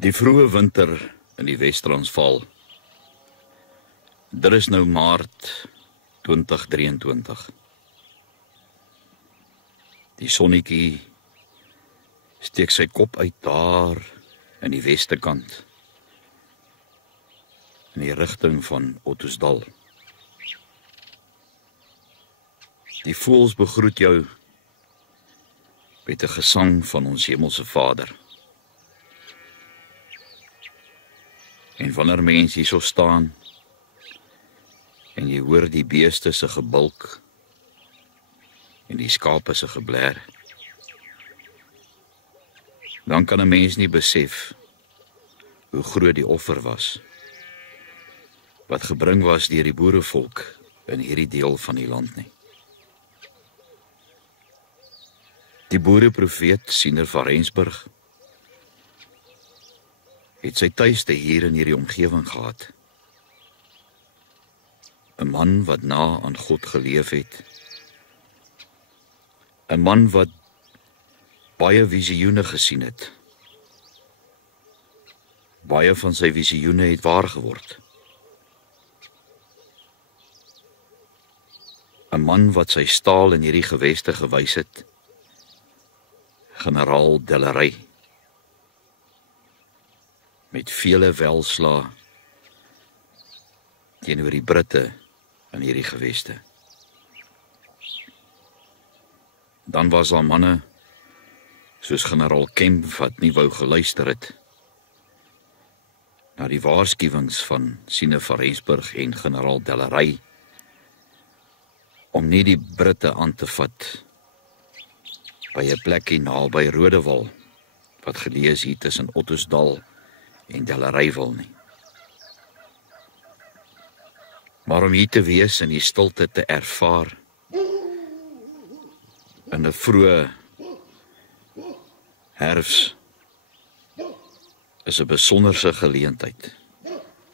Die vroeë winter in die Wes-Transvaal. Dit is nou Maart 2023. Die sonnetjie steek sy kop uit daar in die weste kant, in die rigting van Ottosdal. Die voëls begroet jou met 'n gesang van ons hemelse Vader. En wanneer mens hier so staan en jy hoor die beeste se gebulk en die skape se geblær, dan kan 'n mens nie besef hoe groot die offer was wat gebring was deur die boerevolk in hierdie deel van die land nie. Die boereprofeet Siener van Rensburg het sy tuiste hier in hierdie omgewing gehad. 'n man wat na aan God geleef het. 'n man wat baie visioene gesien het. Baie van sy visioene het waar geword. 'n man wat sy staal in hierdie geweste gewys het. Generaal Delarey. Met vele welslae teenoor die Britte in hierdie geweste. Dan was daar manne soos generaal Kemp wat nie wou geluister het na die waarskuwings van Siener van Rensburg en generaal Delarey om nie die Britte aan te vat by 'n plekkie naby Rodewal wat geleë is hier tussen Ottosdal en Delareyville nie. Maar om hier te wees en die stilte te ervaar in 'n vroeë herfs is 'n besonderse geleentheid,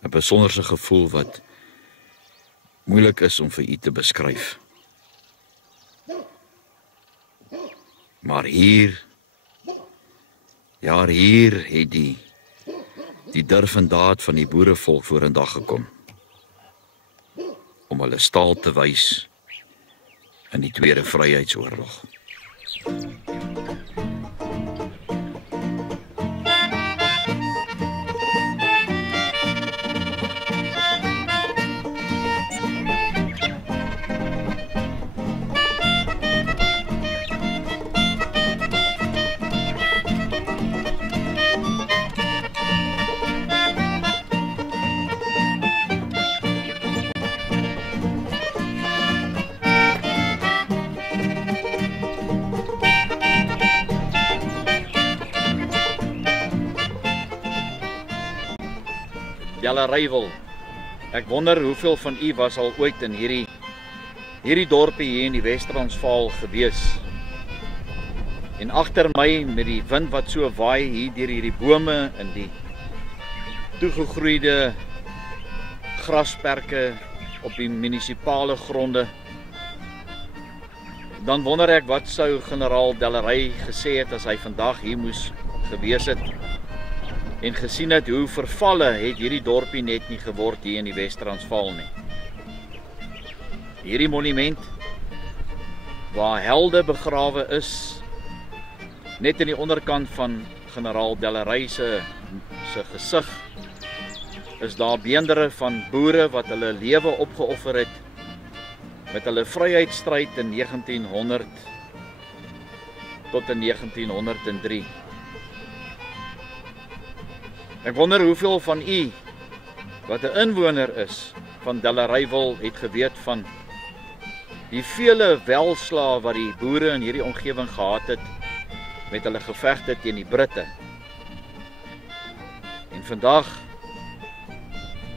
'n besonderse gevoel wat moeilik is om vir u te beskryf. Maar hier het die durf en daad van die boerevolk vorendag gekom om hulle staal te wys in die Tweede Vryheidsoorlog. Delareyville. Ek wonder hoeveel van u was al ooit in hierdie dorpie hier in die Wes-Transvaal gewees. En agter my met die wind wat so waai hier deur hierdie bome in die toegegroeide grasperke op die munisipale gronde, dan wonder ek wat sou generaal Delarey gesê het as hy vandag hier moes gewees het en gesien het hoe vervalle het hierdie dorpie net nie geword hier in die Wes-Transvaal nie. Hierdie monument waar helde begrawe is, net in die onderkant van generaal Delarey se gesig, is daar beendere van boere wat hulle lewe opgeoffer het met hulle vryheidsstryd in 1900 tot in 1903. Ek wonder hoeveel van u wat 'n inwoner is van Delareyville het geweet van die vele welslae wat die boere in hierdie omgewing gehad het met hulle gevegte teen die Britte. En vandag,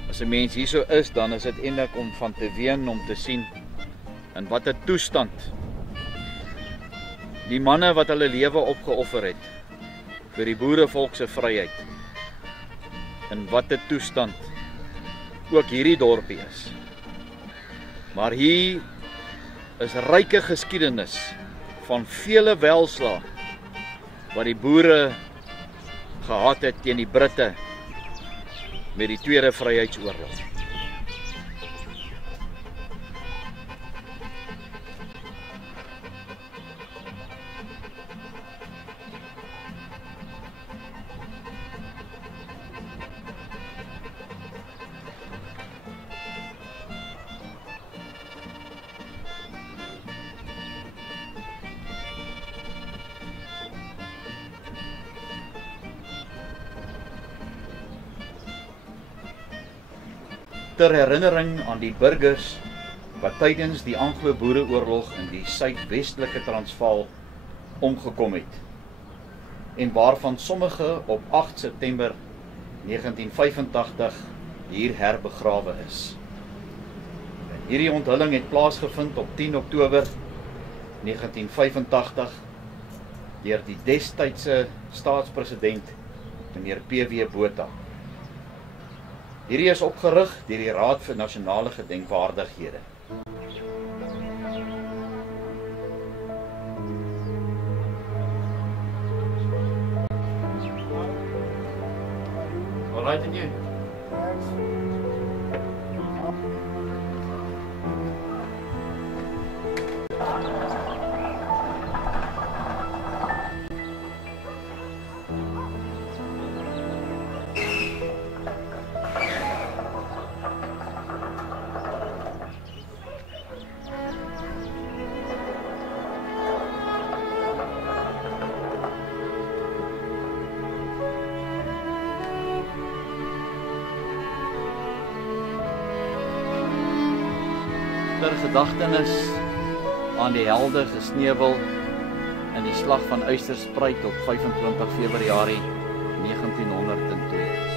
as 'n mens hierso is, dan is dit eintlik om van te ween om te sien in watter toestand die manne wat hulle lewe opgeoffer het vir die boerevolk se vryheid, in watter toestand ook hierdie dorpie is. Maar hier is ryke geskiedenis van vele welslae wat die boere gehad het teen die Britte met die Tweede Vryheidsoorlog. Ter herinnering aan die burgers wat tydens die Anglo-Boereoorlog in die suidwestelike Transvaal omgekom het en waarvan sommige op 8 September 1985 hier herbegrawe is. Hierdie onthulling het plaasgevind op 10 Oktober 1985 deur die destydse staatspresident meneer P.W. Botha. Hierdie is opgerig deur die Raad vir Nasionale Gedenkwaardighede. All right, and you? Ter gedagtenis aan die helde gesneuwel in die slag van Uisterspruit op 25 Februarie 1902.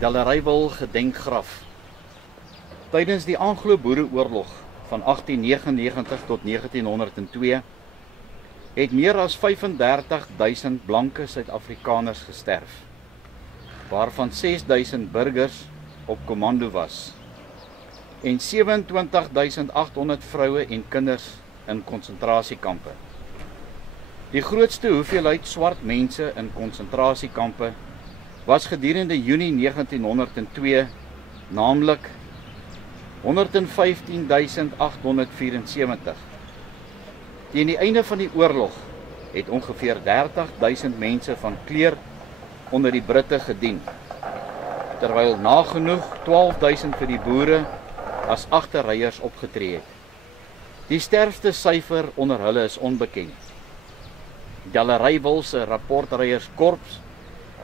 Dellerywil gedenkgraf. Tydens die Anglo-Boereoorlog van 1899 tot 1902 het meer as 35.000 blanke Suid-Afrikaners gesterf, waarvan 6.000 burgers op kommando was en 27.800 vroue en kinders in konsentrasiekampe. Die grootste hoeveelheid swart mense in konsentrasiekampe was gedurende Junie 1902, naamlik 115.874. Teen die einde van die oorlog het ongeveer 30.000 mense van kleur onder die Britte gedien, terwyl nagenoeg 12.000 vir die boere as agterryers opgetree het. Die sterfste syfer onder hulle is onbekend. Dellerywil se rapportryierskorps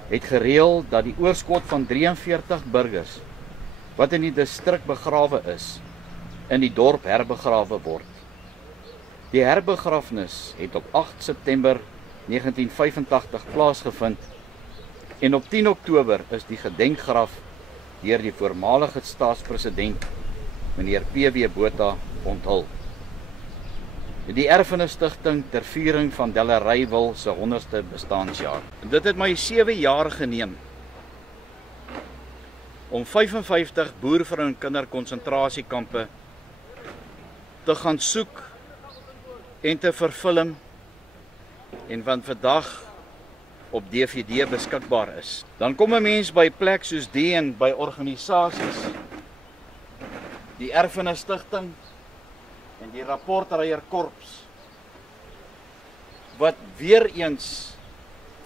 het gereël dat die oorskot van 43 burgers wat in die distrik begrawe is, in die dorp herbegrawe word. Die herbegrafnis het op 8 September 1985 plaasgevind en op 10 Oktober is die gedenkgraf deur die voormalige staatspresident meneer P.W. Botha onthul. Die Erfenisstigting ter viering van Dellerywil se 100ste bestaanjaar. Dit het my 7 jaar geneem om 55 boervrou en kinder konsentrasiekampe te gaan soek en te vervilm en van vandag op DVD beskikbaar is. Dan kom 'n mens by plek soos die en by organisasies, die Erfenisstigting en die rapportryierkorps, wat weer eens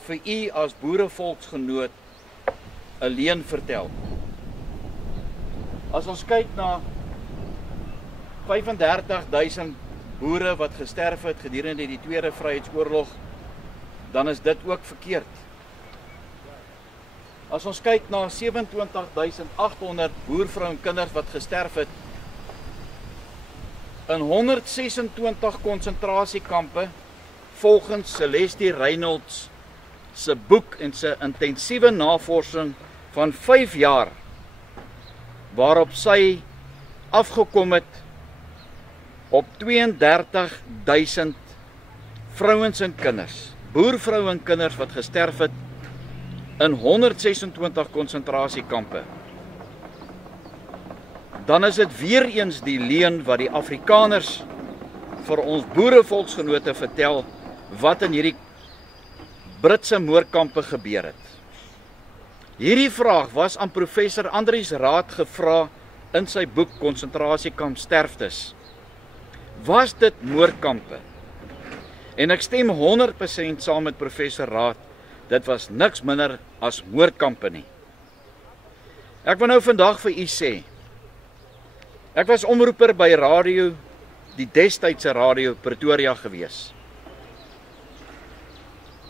vir u as boerevolksgenoot 'n leuen vertel. As ons kyk na 35.000 boere wat gesterf het gedurende die Tweede Vryheidsoorlog, dan is dit ook verkeerd. As ons kyk na 27.800 boervrou en kinders wat gesterf het in 126 konsentrasiekampe volgens Celestie Reynolds se boek en sy intensiewe navorsing van 5 jaar, waarop sy afgekom het op 32.000 vrouens en kinders, boervrouwen en kinders wat gesterf het in 126 konsentrasiekampe. Dan is dit weer eens die leuen wat die Afrikaners vir ons boerevolksgenote vertel wat in hierdie Britse moordkampe gebeur het. Hierdie vraag was aan professor Andries Raad gevra in sy boek Konsentrasiekamp Sterftes. Was dit moordkampe? En ek stem 100% saam met professor Raad, dit was niks minder as moordkampe nie. Ek wil nou vandag vir u sê, ek was omroeper by radio, die destydse radio Pretoria gewees.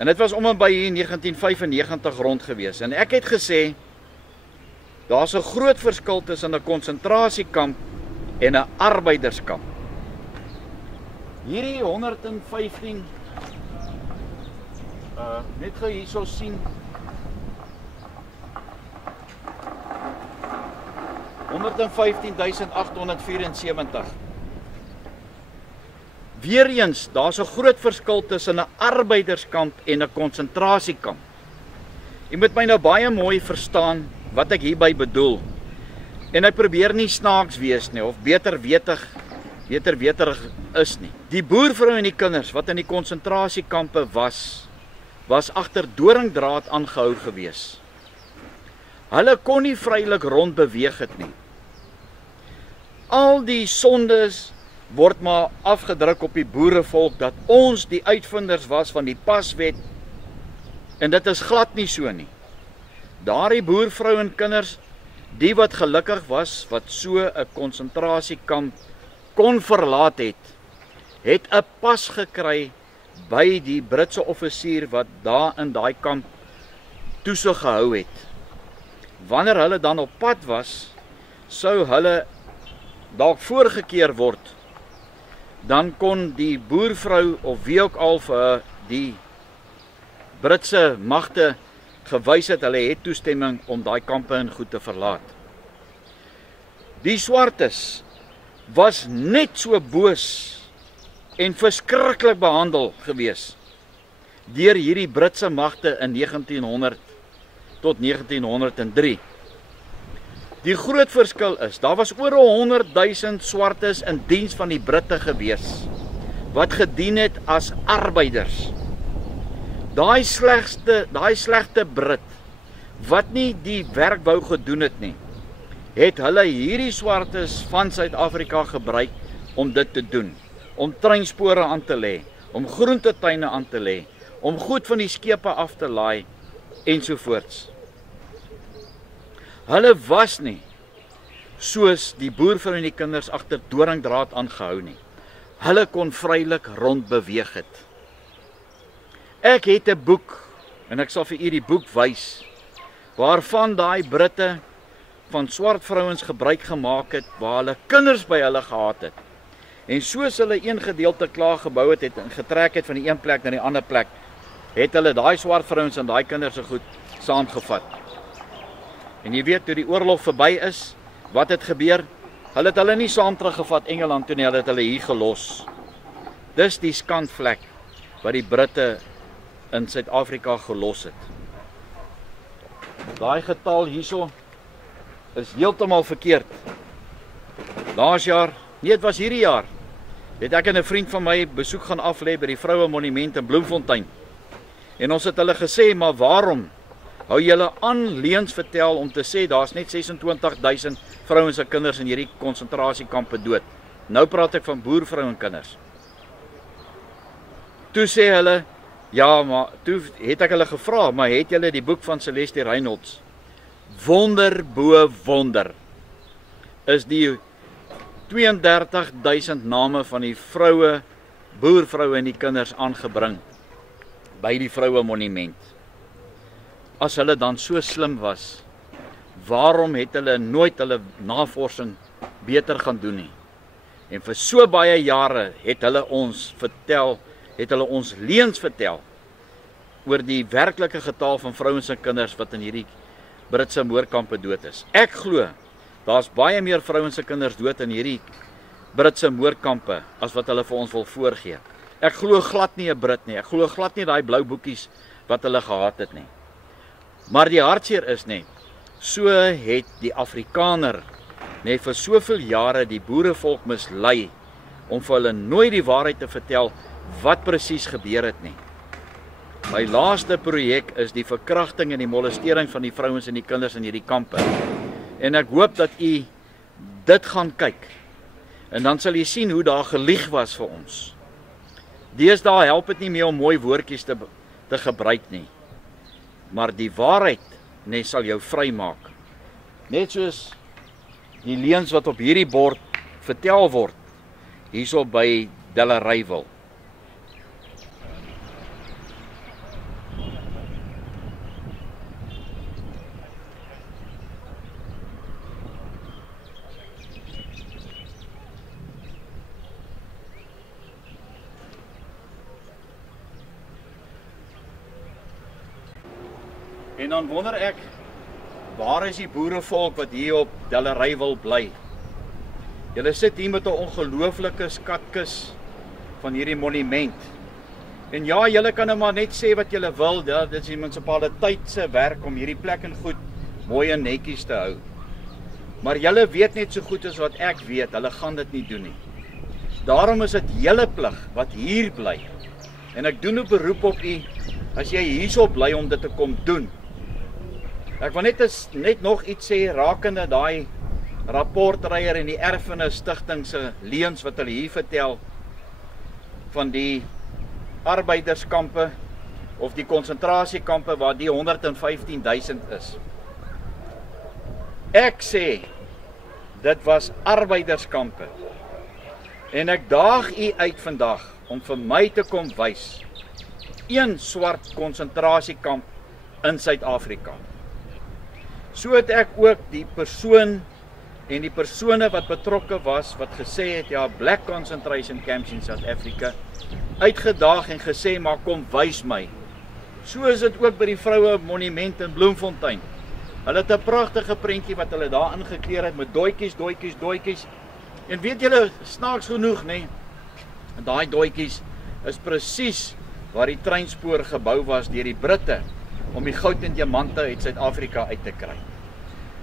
En dit was om en by hier 1995 rond gewees. En ek het gesê, daar's 'n groot verskil tussen 'n konsentrasiekamp en 'n arbeiderskamp. Hierdie 115, net gou hierso sien, 115.874. Weereens, daar's 'n groot verskil tussen 'n arbeiderskamp en 'n konsentrasiekamp. Jy moet my nou baie mooi verstaan wat ek hierby bedoel. En ek probeer nie snaaks wees nie, of beterweterig is nie. Die boervrou en die kinders wat in die konsentrasiekampe was agter doringdraad aangehou gewees. Hulle kon nie vrylik rond beweeg het nie. Al die sondes word maar afgedruk op die boerevolk dat ons die uitvinders was van die paswet, en dit is glad nie so nie. Daardie boervrou en kinders, die wat gelukkig was, wat so 'n konsentrasiekamp kon verlaat het 'n pas gekry by die Britse offisier wat daar in daai kamp toesig gehou het. Wanneer hulle dan op pad was, sou hulle dalk voorgekeer word, dan kon die boervrou of wie ook al vir die Britse magte gewys het, hulle het toestemming om daai kampe en goed te verlaat. Die swartes was net so boos en verskriklik behandel gewees deur hierdie Britse magte in 1900 tot 1903. Die groot verskil is, daar was oor 100.000 swartes in diens van die Britte gewees, wat gedien het as arbeiders. Daai slegte Brit, wat nie die werk wou gedoen het nie, het hulle hierdie swartes van Suid-Afrika gebruik om dit te doen, om treinspore aan te lê, om groentetuine aan te lê, om goed van die skepe af te laai, ensovoorts. Hulle was nie soos die boervrou en die kinders agter doringdraad aangehou nie. Hulle kon vrylik rond beweeg het. Ek het 'n boek, en ek sal vir u die boek wys, waarvan daai Britte van swart vrouens gebruik gemaak het, waar hulle kinders by hulle gehad het. En soos hulle een gedeelte klaar gebou het en getrek het van die een plek na die ander plek, het hulle daai swart vrouens en daai kinders se goed saamgevat. En jy weet, toe die oorlog verby is, wat het gebeur? Hulle het hulle nie saam teruggevat Engeland toe nie, hulle het hulle hier gelos. Dis die skandvlek wat die Britte in Suid-Afrika gelos het. Daai getal hierso is heeltemal verkeerd. Laas jaar, nee, dit was hierdie jaar, het ek en 'n vriend van my besoek gaan aflê by die Vroue Monument in Bloemfontein. En ons het hulle gesê, maar waarom hou julle aan leuns vertel om te sê daar's net 26.000 vrouens en kinders in hierdie konsentrasiekampe dood? Nou praat ek van boervrou en kinders. Toe sê hulle, ja, maar toe het ek hulle gevra, maar het julle die boek van Celeste Reynolds? Wonder bo wonder is die 32.000 name van die vroue, boervroue en die kinders aangebring by die Vroue Monument. As hulle dan so slim was, waarom het hulle nooit hulle navorsing beter gaan doen nie? En vir so baie jare het hulle ons vertel, het hulle ons leuns vertel, oor die werklike getal van vrouens en kinders wat in hierdie Britse moordkampe dood is. Ek glo, daar's baie meer vrouens en kinders dood in hierdie Britse moordkampe as wat hulle vir ons wil voorgee. Ek glo glad nie 'n Brit nie. Ek glo glad nie daai blou boekies wat hulle gehad het nie. Maar die hartseer is net, so het die Afrikaner net vir soveel jare die boerevolk mislei om vir hulle nooit die waarheid te vertel wat presies gebeur het nie. My laaste projek is die verkrachting en die molestering van die vrouens en die kinders in hierdie kampe. En ek hoop dat u dit gaan kyk. En dan sal jy sien hoe daar gelieg was vir ons. Deesdae help dit nie meer om mooi woordjies te gebruik nie. Maar die waarheid net sal jou vrymaak. Net soos die leuns wat op hierdie bord vertel word, hierso by Delareyville. En dan wonder ek, waar is die boerevolk wat hier op Delareyville bly? Julle sit hier met 'n ongelooflike skatkis van hierdie monument. En ja, julle kan nou maar net sê wat julle wil, dit is die munisipaliteit se werk om hierdie plek en goed mooi en netjies te hou. Maar julle weet net so goed as wat ek weet, hulle gaan dit nie doen nie. Daarom is dit julle plig wat hier bly. En ek doen 'n beroep op u, as jy hierso bly om dit te kom doen. Ek wil net nog iets sê rakende daai rapportreier en die erfenis stigting se leuns wat hulle hier vertel van die arbeiderskampe of die konsentrasiekampe waar die 115.000 is. Ek sê dit was arbeiderskampe. En ek daag u uit vandag om vir my te kom wys een swart konsentrasiekamp in Suid-Afrika. So het ek ook die persoon en die persone wat betrokke was, wat gesê het, ja, black concentration camps in South Africa, uitgedaag en gesê, maar kom wys my. So is dit ook by die vroue monument in Bloemfontein. Hulle het 'n pragtige prentjie wat hulle daar ingekleer het met dooitjies. En weet julle, snaaks genoeg, nê, daai dooitjies is presies waar die treinspoor gebou was deur die Britte om die goud en diamante uit Suid-Afrika uit te kry.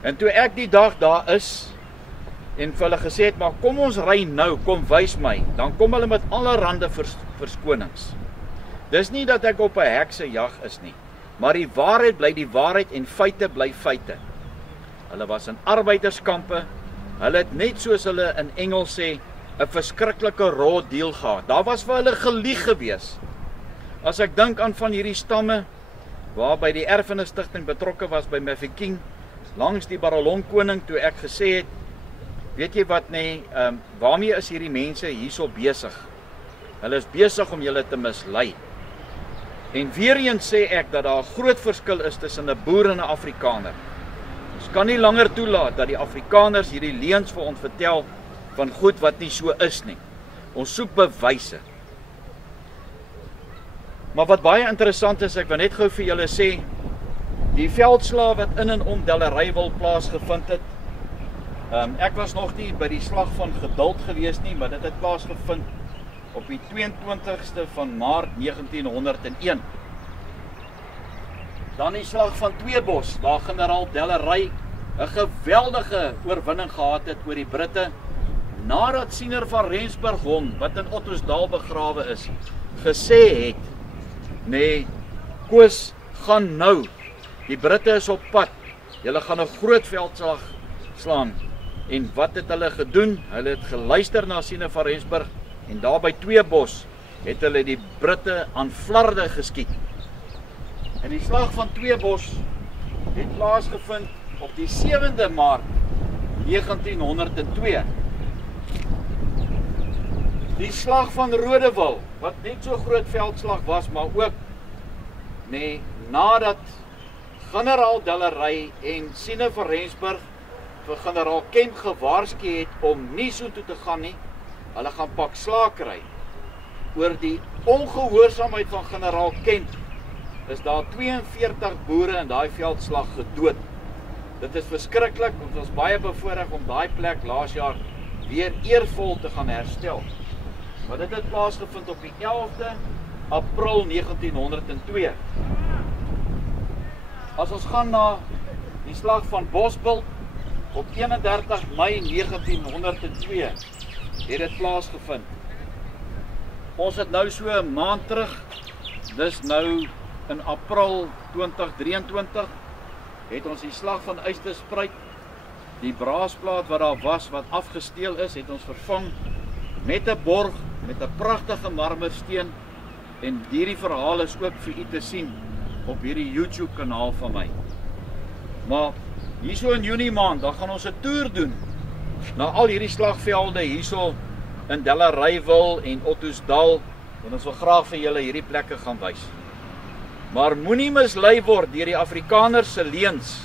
En toe ek die dag daar is en vir hulle gesê het, maar kom ons ry nou, kom wys my, dan kom hulle met allerhande verskonings. Dis nie dat ek op 'n heksejag is nie, maar die waarheid bly die waarheid en feite bly feite. Hulle was in arbeiderskampe, hulle het net soos hulle in Engels sê, 'n verskriklike raw deal gehad. Daar was vir hulle gelieg gewees. As ek dink aan van hierdie stamme, waarby die erfenis stigting betrokke was by Mafeking, langs die Barolong koning, toe ek gesê het, weet jy wat nee, waarmee is hierdie mense hierso besig? Hulle is besig om julle te mislei. En weer eens sê ek dat daar 'n groot verskil is tussen 'n boer en 'n Afrikaner. Ons kan nie langer toelaat dat die Afrikaners hierdie leuns vir ons vertel van goed wat nie so is nie. Ons soek bewyse. Maar wat baie interessant is, ek wil net gou vir julle sê, die veldslag wat in en om Delareyville plaasgevind het, ek was nog nie by die slag van Geduld gewees nie, maar dit het plaasgevind op die 22ste van Maart 1901. Dan die slag van Tweebos, waar generaal Delarey 'n geweldige oorwinning gehad het oor die Britte, nadat Siener van Rensburg hom, wat in Ottosdal begrawe is, gesê het, nee, Koos, gaan nou, die Britte is op pad, julle gaan 'n groot veldslag slaan. En wat het hulle gedoen? Hulle het geluister na Siener van Rensburg, en daar by Tweebos het hulle die Britte aan flarde geskiet. En die slag van Tweebos het plaasgevind op die 7de Maart 1902. Die slag van Rodewil, wat net so groot veldslag was, maar ook nee, nadat generaal Delarey en Siener van Rensburg vir generaal Kemp gewaarsku het om nie so toe te gaan nie, hulle gaan pak slaag kry oor die ongehoorsaamheid van generaal Kemp is daar 42 boere in daai veldslag gedood. Dit is verskriklik, ons was baie bevoorreg om daai plek laas jaar weer eervol te gaan herstel. Maar dit het plaasgevind op die 11de April 1902. As ons gaan na die slag van Bosbult op 31 Mei 1902 het dit plaasgevind. Ons het nou so 'n maand terug, dis nou in April 2023, het ons die slag van Eysterspruit, die braasplaat wat daar was, wat afgesteel is, het ons vervang met 'n borg, met 'n pragtige marmersteen, en hierdie verhaal is ook vir u te sien op hierdie YouTube kanaal van my. Maar hierso in Junie maand, dan gaan ons 'n toer doen na al hierdie slagvelde hierso in Delareyville en Ottosdal, en ons wil graag vir julle hierdie plekke gaan wys. Maar moenie mislei word deur die Afrikaners se leuns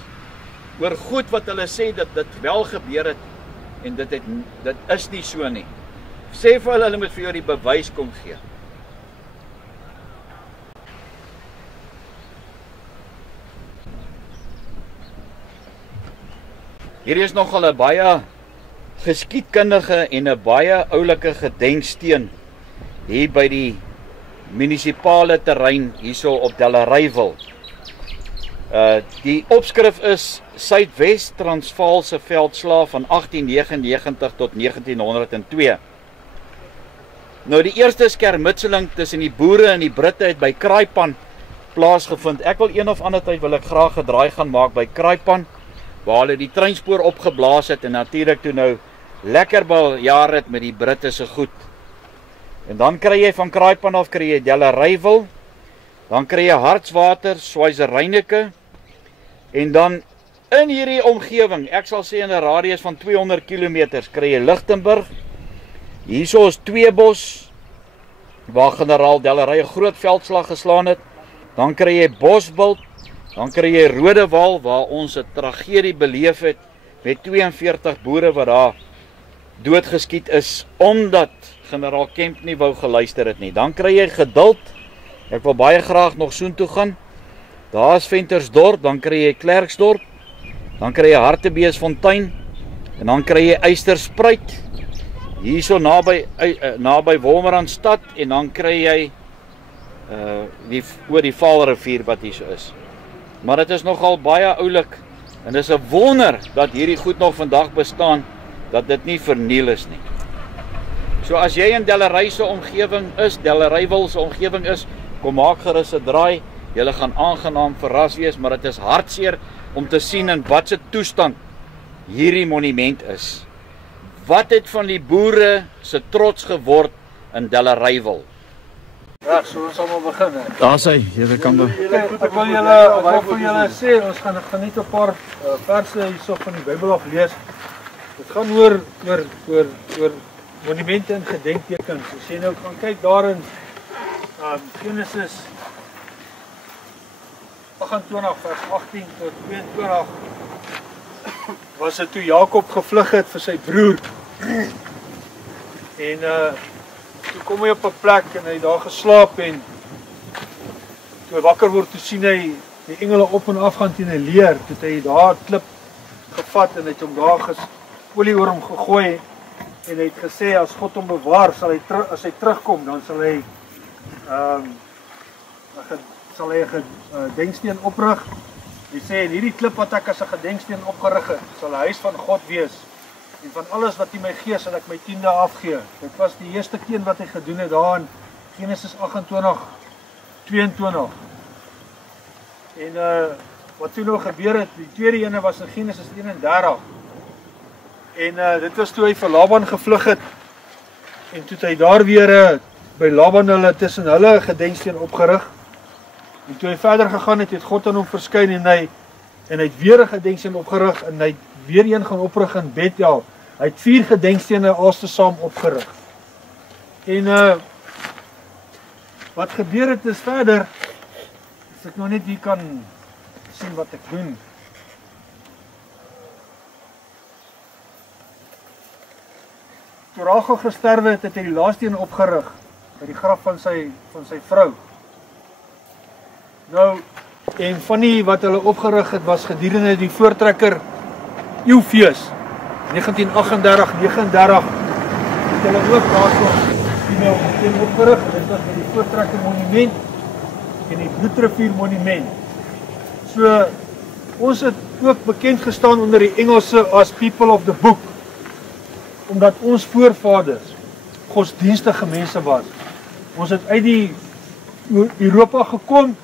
oor goed wat hulle sê dat dit wel gebeur het, en dit is nie so nie. Sê vir hulle moet vir jou die bewys kom gee. Hier is nogal 'n baie geskiedkundige en 'n baie oulike gedenksteen hier by die munisipale terrein hierso op Delareyville. Die opskrif is Suidwes Transvaalse veldslae van 1899 tot 1902. Nou die eerste skermutseling tussen die boere en die Britte het by Kraaipan plaasgevind. Ek wil een of ander tyd wil ek graag 'n draai gaan maak by Kraaipan, waar hulle die treinspoor opgeblaas het en natuurlik toe nou lekker bejaar het met die Britte se goed. En dan kry jy van Kraaipan af kry jy Delareyville, dan kry jy Hartswater, Schweizer-Ryneke, en dan in hierdie omgewing, ek sal sê in 'n radius van 200 km, kry jy Lichtenburg. Hierso is Tweebos, waar generaal Delarey 'n groot veldslag geslaan het. Dan kry jy Bosbult, dan kry jy Rodewal, waar ons 'n tragedie beleef het met 42 boere wat daar doodgeskiet is, omdat generaal Kemp nie wou geluister het nie. Dan kry jy Geduld, ek wil baie graag nog soontoe gaan. Daar is Ventersdorp, dan kry jy Klerksdorp, dan kry jy Hartbeesfontein, en dan kry jy Eysterspruit, hierso naby Wolmaranstad, en dan kry jy oor die Vaalrivier wat hierso is. Maar dit is nogal baie oulik, en dis 'n wonder dat hierdie goed nog vandag bestaan, dat dit nie verniel is nie. So as jy in Delarey se omgewing is, Delareyville se omgewing is, kom maak gerus 'n draai. Julle gaan aangenaam verras wees, maar dit is hartseer om te sien in watse toestand hierdie monument is. Wat het van die boere se trots geword in Delareyville? Ja, so ons sal maar begin. Daar's hy, julle kan Ek wil julle sê, ons gaan net 'n paar verse hierso van die Bybel af lees. Dit gaan oor monumente en gedenktekens. As jy nou gaan kyk daarin, Genesis 28 vers 18 tot 22, was dit toe Jakob gevlug het vir sy broer. En toe kom hy op 'n plek en hy daar geslaap, en toe hy wakker word, toe sien hy die engele op en af gaan teen 'n leer. Toe het hy daar 'n klip gevat en hy het hom daar olie oor hom gegooi, en hy het gesê as God hom bewaar, as hy terugkom, dan sal hy 'n gedenksteen oprig. Hy sê, en hierdie klip wat ek as 'n gedenksteen opgerig het, sal 'n huis van God wees. En van alles wat hy my gee, sal ek my 10de afgee. Dit was die eerste keer wat hy gedoen het daar in Genesis 28:22. En wat toe nou gebeur het, die tweede ene was in Genesis 31. En dit was toe hy vir Laban gevlug het. En toe het hy daar weer by Laban tussen hulle 'n gedenksteen opgerig. En toe hy verder gegaan het, het God aan hom verskyn, en hy het weer 'n gedenksteen opgerig, en hy het weer een gaan oprig in Bethel. Hy het 4 gedenkstene altesaam opgerig. En wat gebeur het is verder, as ek nou net hier kan sien wat ek doen. Toe Rachel gesterwe het, het hy die laaste een opgerig by die graf van sy vrou. Nou, en van die wat hulle opgerig het, was gedurende die Voortrekker Eeufees, 1938, 39, het hulle ook daarso die opgerig, dit was met die Voortrekker Monument en die Bloedrivier Monument. So, ons het ook bekend gestaan onder die Engelse as People of the Book, omdat ons voorvaders godsdienstige mense was. Ons het uit die Europa gekom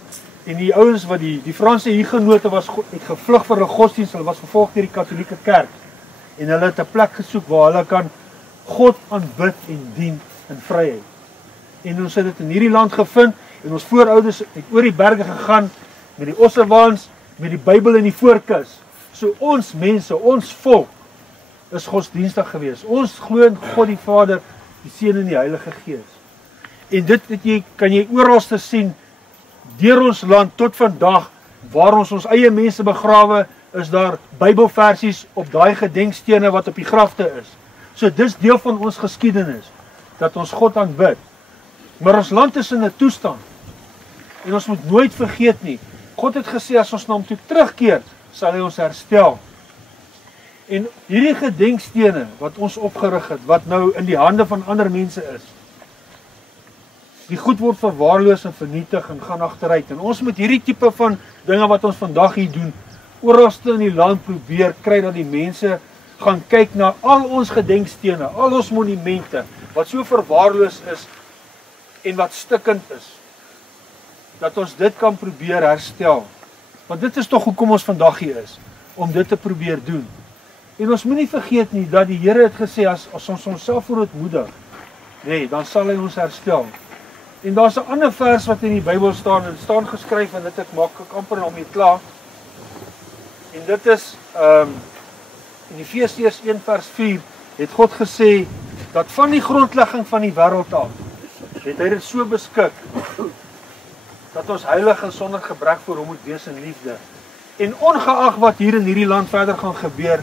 en die ouens wat die Franse hugenote was, het gevlug vir hulle godsdienst, hulle was vervolg deur die katholieke kerk en hulle het 'n plek gesoek waar hulle kan God aanbid en dien in vryheid. En ons het dit in hierdie land gevind en ons voorouders het oor die berge gegaan met die ossewaans, met die Bybel in die voorkus. So ons mense, ons volk is godsdienstig gewees. Ons glo in God die Vader, die Seun en die Heilige Gees. En dit kan jy oralste sien deur ons land tot vandag, waar ons eie mense begrawe, is daar Bybelversies op daai gedenkstene wat op die grafte is. So dis deel van ons geskiedenis, dat ons God aanbid. Maar ons land is in 'n toestand, en ons moet nooit vergeet nie, God het gesê, as ons na hom toe terugkeer, sal hy ons herstel. En hierdie gedenkstene, wat ons opgerig het, wat nou in die hande van ander mense is, die goed word verwaarloos en vernietig en gaan agteruit. En ons moet hierdie tipe van dinge wat ons vandag hier doen, oralste in die land probeer kry, dat die mense gaan kyk na al ons gedenkstene, al ons monumente, wat so verwaarloos is, en wat stikkend is, dat ons dit kan probeer herstel. Want dit is tog hoekom ons vandag hier is, om dit te probeer doen. En ons moet nie vergeet nie, dat die Here het gesê, as ons onsself verootmoedig, nee, dan sal hy ons herstel. En daar's 'n ander vers wat in die Bybel staan, en dit staan geskryf, en dit ek maak ek amper om mee klaar. En dit is, in Efesiërs 1 vers 4, het God gesê, dat van die grondlegging van die wêreld af, het hy dit so beskik, dat ons heilig en sonder gebrek voor hom moet wees in liefde. En ongeag wat hier in hierdie land verder gaan gebeur,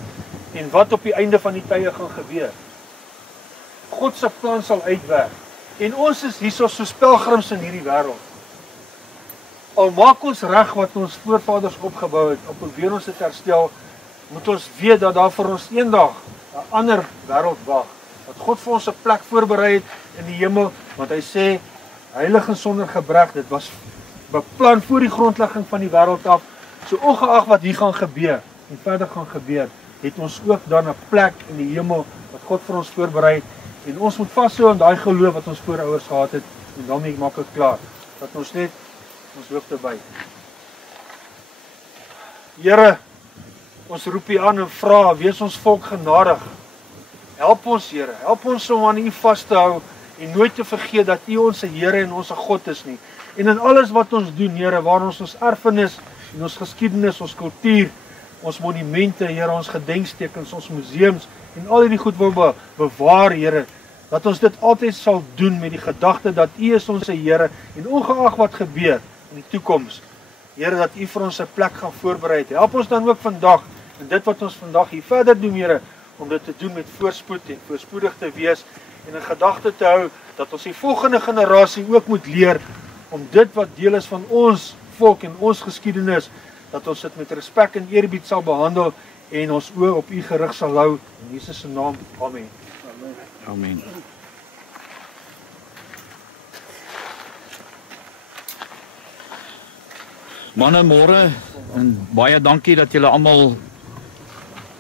en wat op die einde van die tye gaan gebeur, God se plan sal uitwerk. En ons is hierso soos pelgrims in hierdie wêreld. Al maak ons reg wat ons voorvaders opgebou het, al probeer ons dit herstel, moet ons weet dat daar vir ons eendag 'n ander wêreld wag. Dat God vir ons 'n plek voorberei het in die hemel, want hy sê, heilig en sonder gebrek, dit was beplan voor die grondlegging van die wêreld af. So ongeag wat hier gaan gebeur, en verder gaan gebeur, het ons ook dan 'n plek in die hemel, wat God vir ons voorberei het. En ons moet vashou aan daai geloof wat ons voorouders gehad het, en daarmee maak ek klaar, dat ons net ons hoofde buig. Here, ons roep U aan en vra, wees ons volk genadig. Help ons, Here, help ons om aan U vas te hou, en nooit te vergeet dat U ons Here en ons God is nie. En in alles wat ons doen, Here, waar ons erfenis, en ons geskiedenis, ons kultuur, ons monumente, Here, ons gedenkstekens, ons museums, en al hierdie goed wil bewaar, Here, dat ons dit altyd sal doen met die gedagte dat U is ons Here, en ongeag wat gebeur in die toekoms, Here, dat U vir ons 'n plek gaan voorberei het. Help ons dan ook vandag, en dit wat ons vandag hier verder doen, Here, om dit te doen met voorspoed en voorspoedig te wees, en in gedagte te hou, dat ons die volgende generasie ook moet leer, om dit wat deel is van ons volk en ons geskiedenis, dat ons dit met respek en eerbied sal behandel, en ons oë op U gerig sal hou, in Jesus se naam, amen. Amen. Manne, môre, en baie dankie dat julle almal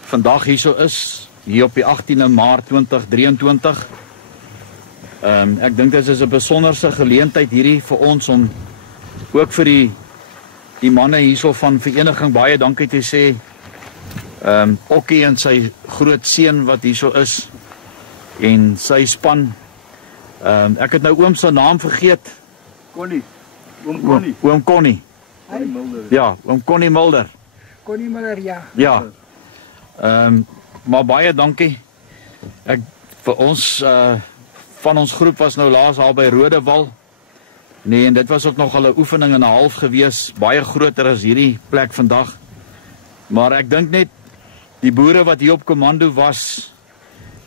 vandag hierso is, hier op die 18de Maart 2023. Ek dink dit is 'n besonderse geleentheid hierdie vir ons, om ook vir die manne hierso van vereniging baie dankie te sê. Okkie en sy groot seun wat hierso is, en sy span. Ek het nou oom se naam vergeet. Connie, oom Connie. Oom Connie. Ja, oom Connie Mulder. Connie Mulder, ja. Ja. Maar baie dankie. Vir ons, van ons groep was nou laas al by Rodewal. Nee, en dit was ook nog al 'n oefening en 'n half gewees, baie groter as hierdie plek vandag. Maar ek dink net, die boere wat hier op kommando was,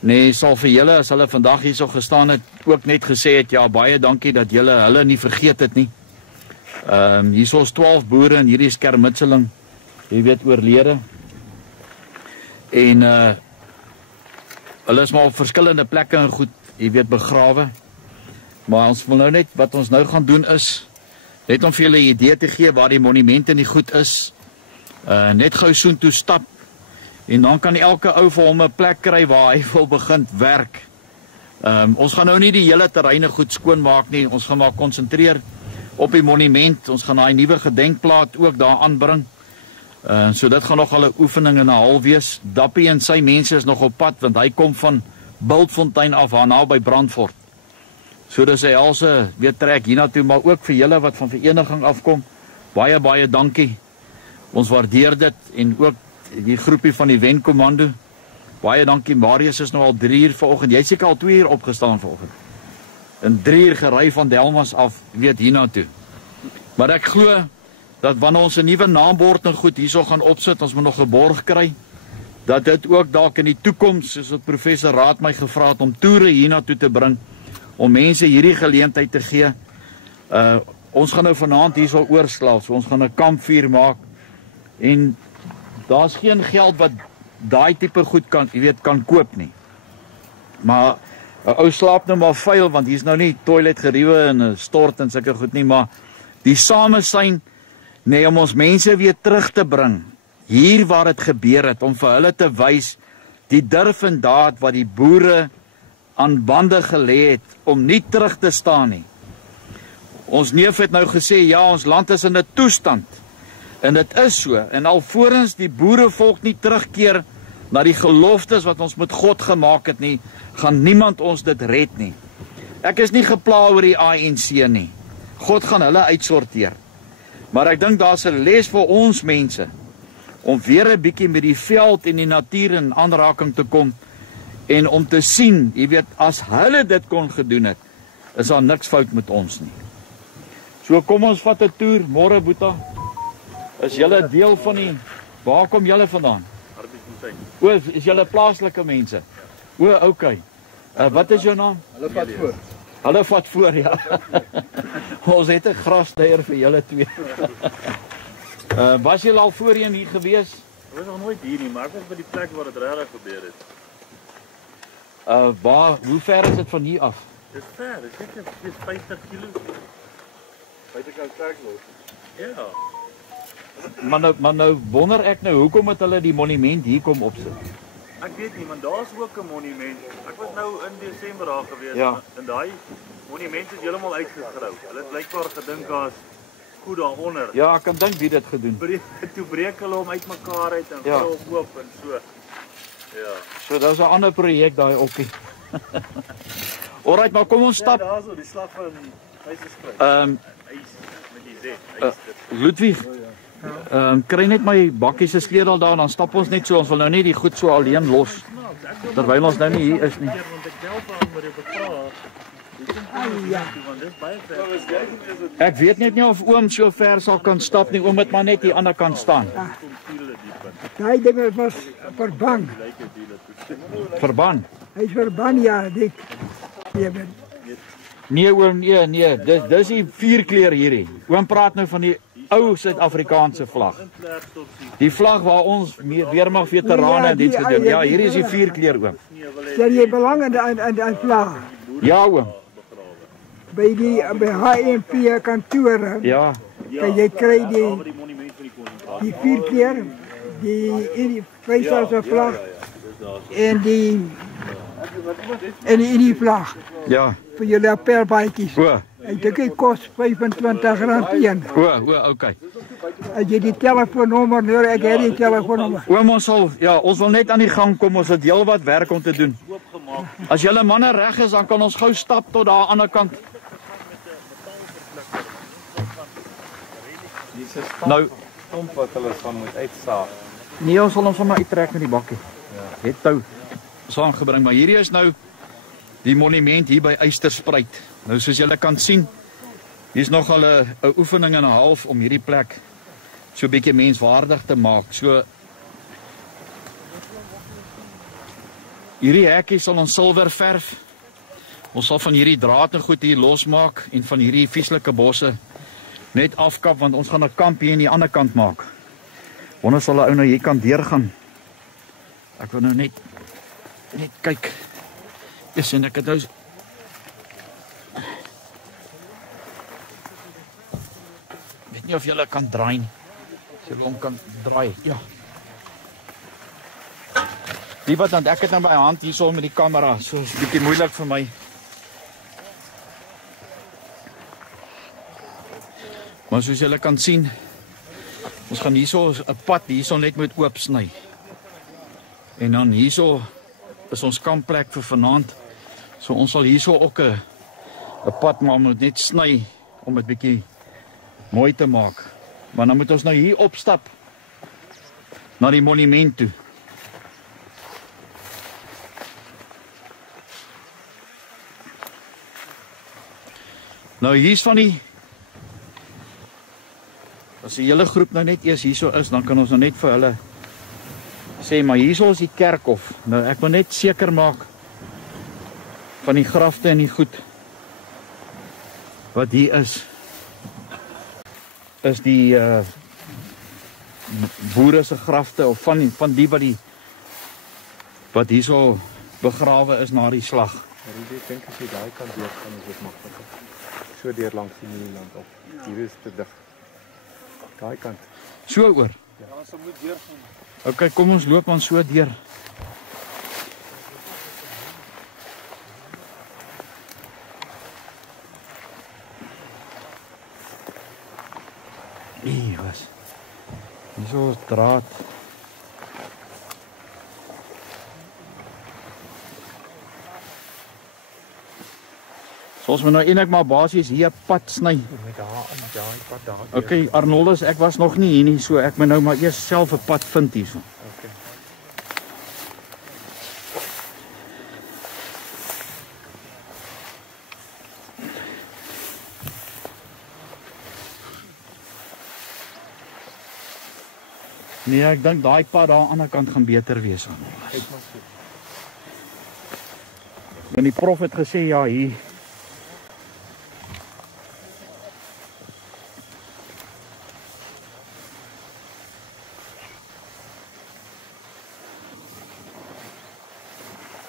nee, sal vir julle, as hulle vandag hierso gestaan het, ook net gesê het, ja, baie dankie dat julle hulle nie vergeet het nie. Hier is ons 12 boere en hierdie skermutseling, jy weet, oorlede. En hulle is maar op verskillende plekke en goed, jy weet, begrawe. Maar ons wil nou net, wat ons nou gaan doen is, net om vir julle 'n idee te gee waar die monumente nie goed is, net gou soontoe stap, en dan kan elke ou vir hom 'n plek kry waar hy wil begin werk. Ons gaan nou nie die hele terreine goed skoonmaak nie, ons gaan maar konsentreer op die monument, ons gaan daai nuwe gedenkplaat ook daar aanbring. So dit gaan nog al 'n oefening en 'n half wees. Dappie en sy mense is nog op pad, want hy kom van Bultfontein af, waarna by Brandfort. So dis hy alse weer trek hiernatoe, maar ook vir julle wat van vereniging afkom, baie, baie dankie. Ons waardeer dit, en ook die groepie van die Wenkommando, baie dankie. Marius is nou al 3 uur vanoggend, jy het seker al 2 uur opgestaan vanoggend, en 3 uur gery van Delmas af, weet hiernatoe. Maar ek glo, dat wanneer ons 'n nuwe naambord en goed hierso gaan opsit, ons moet nog 'n borg kry, dat dit ook dalk in die toekoms, soos wat professor Raad my gevra het, om toere hiernatoe te bring, om mense hierdie geleentheid te gee. Ons gaan nou vanaand hierso oorslaap, so ons gaan 'n kampvuur maak, en daar's geen geld wat daai tipe goed kan, jy weet, kan koop nie. Maar 'n ou slaap nou maar vuil, want hier's nou nie toiletgeriewe en 'n stort en sulke goed nie, maar die samesyn, nee, om ons mense weer terug te bring, hier waar het gebeur het, om vir hulle te wys, die durf en daad wat die boere aan bande gelê het, om nie terug te staan nie. Ons neef het nou gesê, ja, ons land is in 'n toestand, en dit is so, en alvorens die boerevolk nie terugkeer na die geloftes wat ons met God gemaak het nie, gaan niemand ons dit red nie. Ek is nie gepla oor die ANC nie, God gaan hulle uitsorteer. Maar ek dink daar's 'n les vir ons mense, om weer 'n bietjie met die veld en die natuur in aanraking te kom, en om te sien, jy weet, as hulle dit kon gedoen het, is daar niks fout met ons nie. So kom ons vat 'n toer, môre Boeta, is julle deel van die, waar kom julle vandaan? O, is julle plaaslike mense? O, okay. Wat is jou naam? Hulle vat voor. Hulle vat voor, ja. Ons het 'n grasdeier vir julle twee. Was julle al voorheen hier gewees? Ek was nog nooit hier nie, maar ek was by die plek waar dit regtig gebeur het. Hoe ver is dit van hier af? Dis ver, dis seker 50 km. Buitekant Kerkloos. Ja. Maar nou wonder ek nou, hoekom het hulle die monument hier kom opsit? Ek weet nie, want daar's ook 'n monument. Ek was nou in Desember daar gewees, Ja. en daai monument is heeltemal uitgegrou. Hulle het blykbaar gedink daar's goed daaronder. Ja, ek kan dink wie dit gedoen. Toe breek hulle hom uitmekaar uit en Ja. gril hom oop en so. Ja. So dis 'n ander projek daai okkie. Alright, maar kom ons stap. Ja, daarso die slag van Huisgeskryf. Ehm Huis met die Z. Huis. Ludwig, kry net my bakkie se sleutel daar, dan stap ons net so, ons wil nou nie die goed so alleen los, terwyl ons nou nie hier is nie. Want ek bel vir hom oor die begraaf. Want dis baie ver. Ek weet net nie of oom so ver sal kan stap nie, oom moet maar net hier aan die ander kant staan. Daai ding was verban. Verban. Hy is verban, ja, dik. Ja, maar Nee oom, nee, dis die vierkleur hierdie. Oom praat nou van die ou Suid-Afrikaanse vlag. Die vlag waar ons weermag veterane en diens gedoen. Ja, hierdie is die vierkleur oom. stel jy belang in vlag. Ja oom. By HMP kantore, Ja. jy kry die vierkleur, die Vrystaatse vlag en die vlag Ja. vir jou lapelbaadjies. O, Ek dink dit kos R25 een. okay. As jy die telefoonnommer hoor, ek het die telefoonnommer. Oom, ons wil net aan die gang kom, ons het heel wat werk om te doen. As julle manne reg is, dan kan ons gou stap tot daar aan die ander kant. Nou, Stomp wat hulle van moet uitsaag. nee, ons sal hom sommer uittrek met die bakkie. Het tou saamgebring, maar hierdie is nou die monument hier by Eysterspruit. Nou soos julle kan sien, hier is nogal 'n oefening en 'n half om hierdie plek so 'n bietjie menswaardig te maak. So hierdie hekkie sal ons silwer verf. Ons sal van hierdie draad en goed hier losmaak en van hierdie vieslike bosse net afkap want ons gaan 'n kamp hier aan die ander kant maak. Wonder sal 'n ou nou hier kan deurgaan. Ek wil nou net kyk. Eers en ek het nou weet nie of jy kan draai nie. As jy hom kan draai. Ja. Die wat dan ek het nou my hand hierso met die kamera, so is 'n bietjie moeilik vir my. Maar soos julle kan sien, ons gaan hierso 'n pad hierso net moet oop sny. En dan hierso is ons kampplek vir vanaand. So ons sal hierso ook 'n pad maar moet net sny om dit bietjie mooi te maak. Maar dan moet ons nou hier opstap na die monument toe. Nou hier's van die as die hele groep nou net eers hierso is, dan kan ons nou net vir hulle sê, maar hierso is die kerkhof. Nou ek wil net seker maak van die grafte en die goed wat hier is die boere se grafte of van die wat hierso begrawe is na die slag. Ek dink as jy daai kant deur gaan is dit makliker. So deur langs die Nieuwland op. Hier is te dig. Daai kant. So oor. Ja, ons moet deur gaan. Okay, kom ons loop dan so deur. Was. Hierso draad. Soos we nou eintlik maar basies hier 'n pad sny. Met daai pad daar. Okay, Arnoldus, ek was nog nie hier nie, so ek moet nou maar eers self 'n pad vind hierso. Okay. Nee, ek dink daai pad daar aan die ander kant gaan beter wees aan. Want die prof het gesê ja, hier.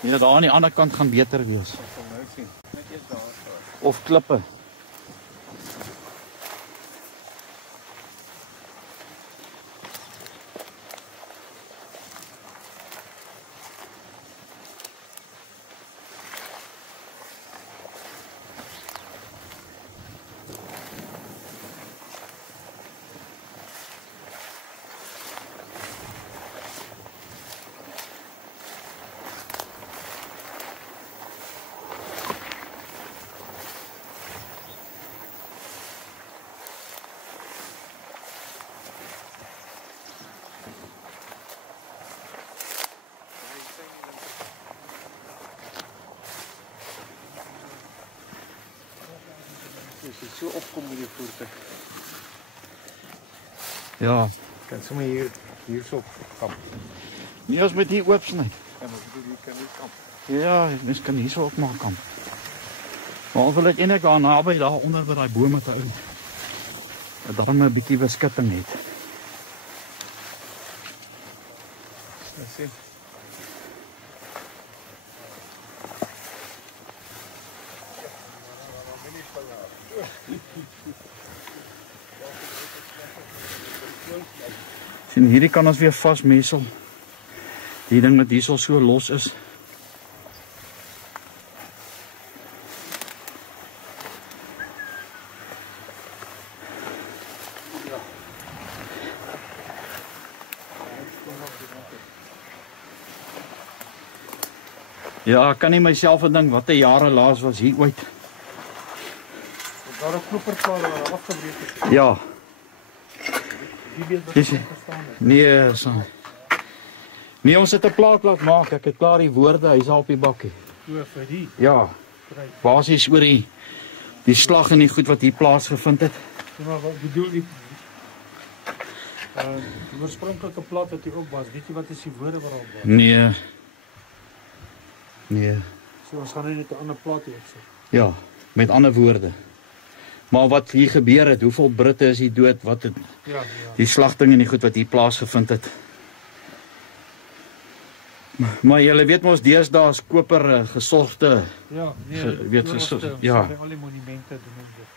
Ja, daar aan die ander kant gaan beter wees. Ek sal nou sien. Net eers daar so. Of klippe. As jy so opkom met die voertuig. Ja, Kan sommer hierso gaan. nie as met hier oop sny. Ja, maar ek bedoel jy kan nie kamp. Ja, mens kan hierso ook maak kan. Maar ons wil ek eintlik daar naby daar onder by daai bome te hou. Dat daar 'n bietjie beskutting het. Ons sien. Sien, hierdie kan ons weer vasmesel. Die ding wat hierso so los is. Ja, ek kan nie myself dink wat 'n jare laas was hier ooit. Daar 'n knoperplaat wat afgebreek het. Ja. Die beeld wat Dis- gestaan het. Nee, son. Nee, ons het 'n plaat laat maak. Ek het klaar die woorde, hy's al op die bakkie. So vir die. Ja. Basies oor die slag en die goed wat hier plaasgevind het. Ja, maar wat bedoel jy? Die oorspronklike plaat wat hier op was, weet jy wat is die woorde waarop was? Nee. Nee. So ons gaan nou net 'n ander plaat hê opsit. Ja, met ander woorde. Maar wat hier gebeur het, hoeveel Britte is hier dood, wat het, die slagting en die goed wat hier plaasgevind het. Maar julle weet mos, deesdae is koper gesorgde, Ja, weet ja. Al die monumente doen dit.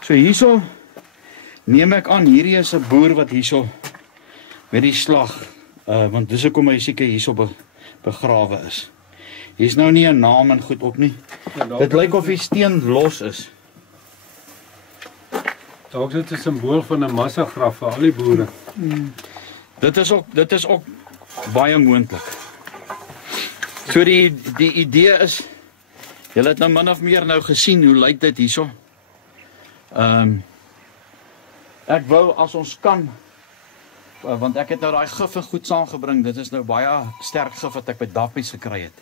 So hierso neem ek aan, hierdie is 'n boer wat hierso met die slag, want dis hoekom hy seker hierso begrawe is. Hier's nou nie 'n naam en goed op nie. Dit lyk of die steen los is. Dalk is dit 'n simbool van 'n massagraf vir al die boere. Dit is ook baie moontlik. So die idee is, julle het nou min of meer nou gesien hoe lyk dit hierso. Ek wou as ons kan, want ek het nou daai gif en goed saamgebring, dit is nou baie sterk gif wat ek by Dappies gekry het.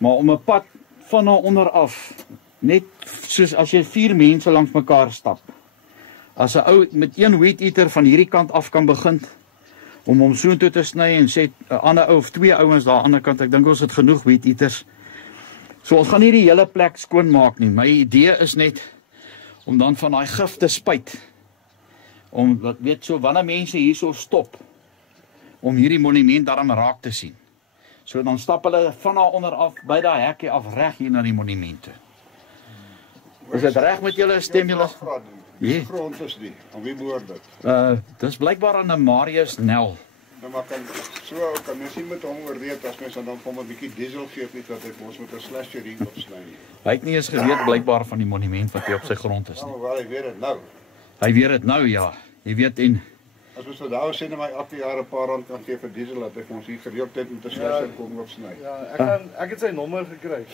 Maar om 'n pad van na onder af, net soos as jy 4 mense langs mekaar stap, as 'n ou met een weed eater van hierdie kant af kan begin, om hom so toe te sny en sê 'n ander ou of 2 ouens daar aan die ander kant, ek dink ons het genoeg weed eaters. So ons gaan nie die hele plek skoonmaak nie. My idee is net om dan van daai gif te spuit. Om wat weet so wanneer mense hierso stop om hierdie monument daarom raak te sien. So dan stap hulle van daar onder af by daai hekkie af reg hier na die monumente. Is dit reg met julle stem julle? Die grond is die. Aan wie behoort dit? Dis blykbaar aan 'n Marius Nel. Nou maar kan mens nie met hom oorreed as mens dan vir hom 'n bietjie diesel gee of iets wat hy ons met 'n slasher hier opsny. Hy het nie eens geweet blykbaar van die monument wat hier op sy grond is nie. Nou wel, hy weet dit nou. Hy weet dit nou, ja. Jy weet en As ons nou daar sê net my elke jaar 'n paar rand kan gee vir diesel dat hy vir ons hier gereeld tyd met 'n slasher kom opsny. Ja, ek het sy nommer gekry.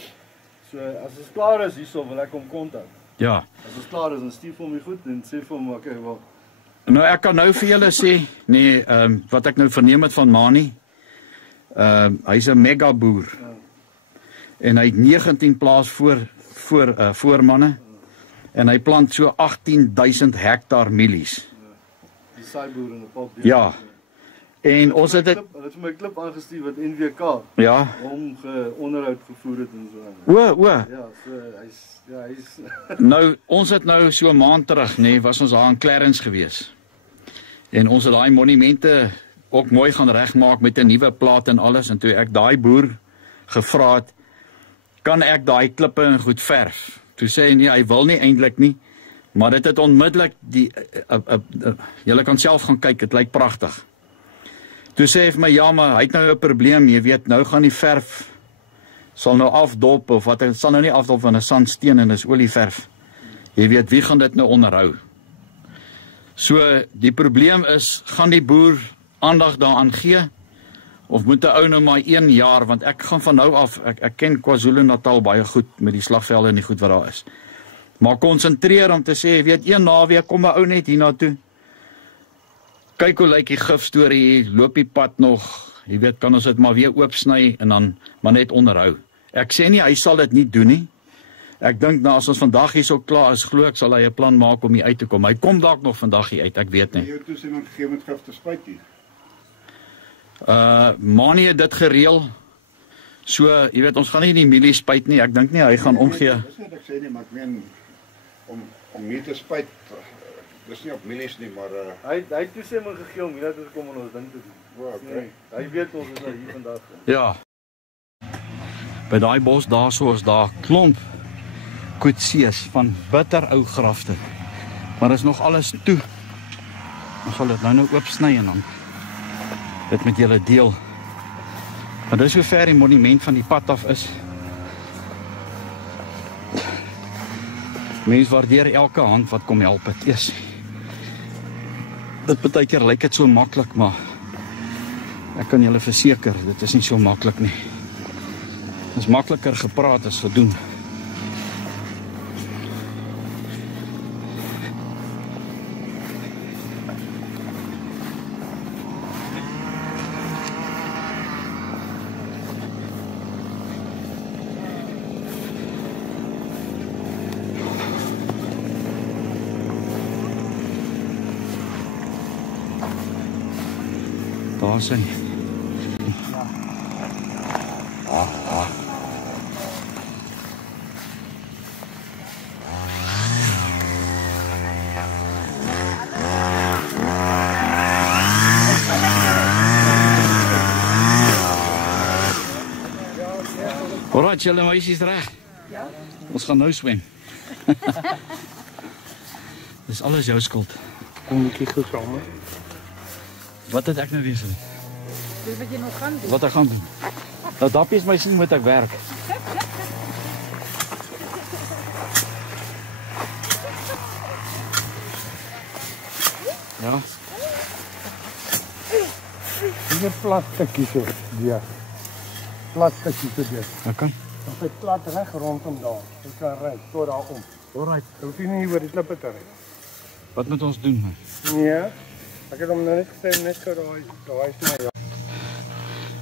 So as ons klaar is hierso wil ek hom kontak. ja. As ons klaar is, dan stuur vir hom die goed en sê vir hom okay, wel. Nou ek kan nou vir julle sê, nee, wat ek nou verneem het van Mani, hy's 'n mega boer. En hy het 19 plaas voormanne. En hy plant so 18,000 hektaar mielies. Die saaiboer in 'n pap. Ja. En ons het dit Hulle het vir my 'n klip aangestuur wat NWK ja. hom onderhoud gevoer het en so. O. Ja, so hy's Nou ons het nou so 'n maand terug, nê, was ons daar in Clarence gewees. En ons het daai monumente ook mooi gaan regmaak met 'n nuwe plaat en alles en toe ek daai boer gevra het, kan ek daai klippe en goed verf? Toe sê hy nee, hy wil nie eintlik nie, maar dit het onmiddellik die julle kan self gaan kyk, dit lyk pragtig. Toe sê hy vir my ja, maar hy het nou 'n probleem, jy weet, nou gaan die verf sal nou afdop of wat, dit sal nou nie afdop van 'n sandsteen en dis olieverf. Jy weet, wie gaan dit nou onderhou? So die probleem is, gaan die boer aandag daaraan gee of moet 'n ou nou maar 1 jaar, want ek gaan van nou af, ek ken KwaZulu-Natal baie goed met die slagvelde en die goed wat daar is. Maar konsentreer om te sê, weet, 1 naweek kom 'n ou net hiernatoe. Kyk hoe lyk die gifstorie, loop die pad nog, jy weet, kan ons dit maar weer oopsny en dan maar net onderhou. Ek sê nie hy sal dit nie doen nie. Ek dink nou as ons vandag hier so klaar is, glo ek sal hy 'n plan maak om hier uit te kom. Hy kom dalk nog vandag hier uit, ek weet nie. Jy het toestemming gegee met gif te spuit hier. Mani het dit gereël. So, jy weet, ons gaan nie die mielie spuit nie. Ek dink nie hy gaan omgee. Dis net ek sê nie, maar ek meen om nie te spuit. Dis nie op mielies nie, maar hy het toestemming gegee om hier te kom en ons ding te doen. okay. Hy weet ons is nou hier vandag. Ja. By daai bos daarso is daar klomp koetsees van bitter ou grafte. Maar is nog alles toe. Ons sal dit nou oopsny en dan dit met julle deel. Want dis hoe ver die monument van die pad af is. Mens waardeer elke hand wat kom help het. Eers. Dit baie keer lyk dit so maklik, maar ek kan julle verseker, dit is nie so maklik nie. Dit is makliker gepraat as gedoen. Daar is hy. Alright, julle meisies reg. Ja. Ons gaan nou swem. Dis alles jou skuld. Kom 'n bietjie goed saam. Wat het ek nou weer sê? Dis wat jy nog gaan doen. Wat ek gaan doen? Nou Dappie is my sien moet ek werk. Ja. Dis 'n plat stukkie so, ja. Plat stukkie so dit. Okay. Dan het plat reg rondom daar. Jy kan ry tot daar om. Alright. Jy hoef nie oor die klippe te ry. Wat moet ons doen? Nee. Ek het hom nou net gesê net so daai is my ja.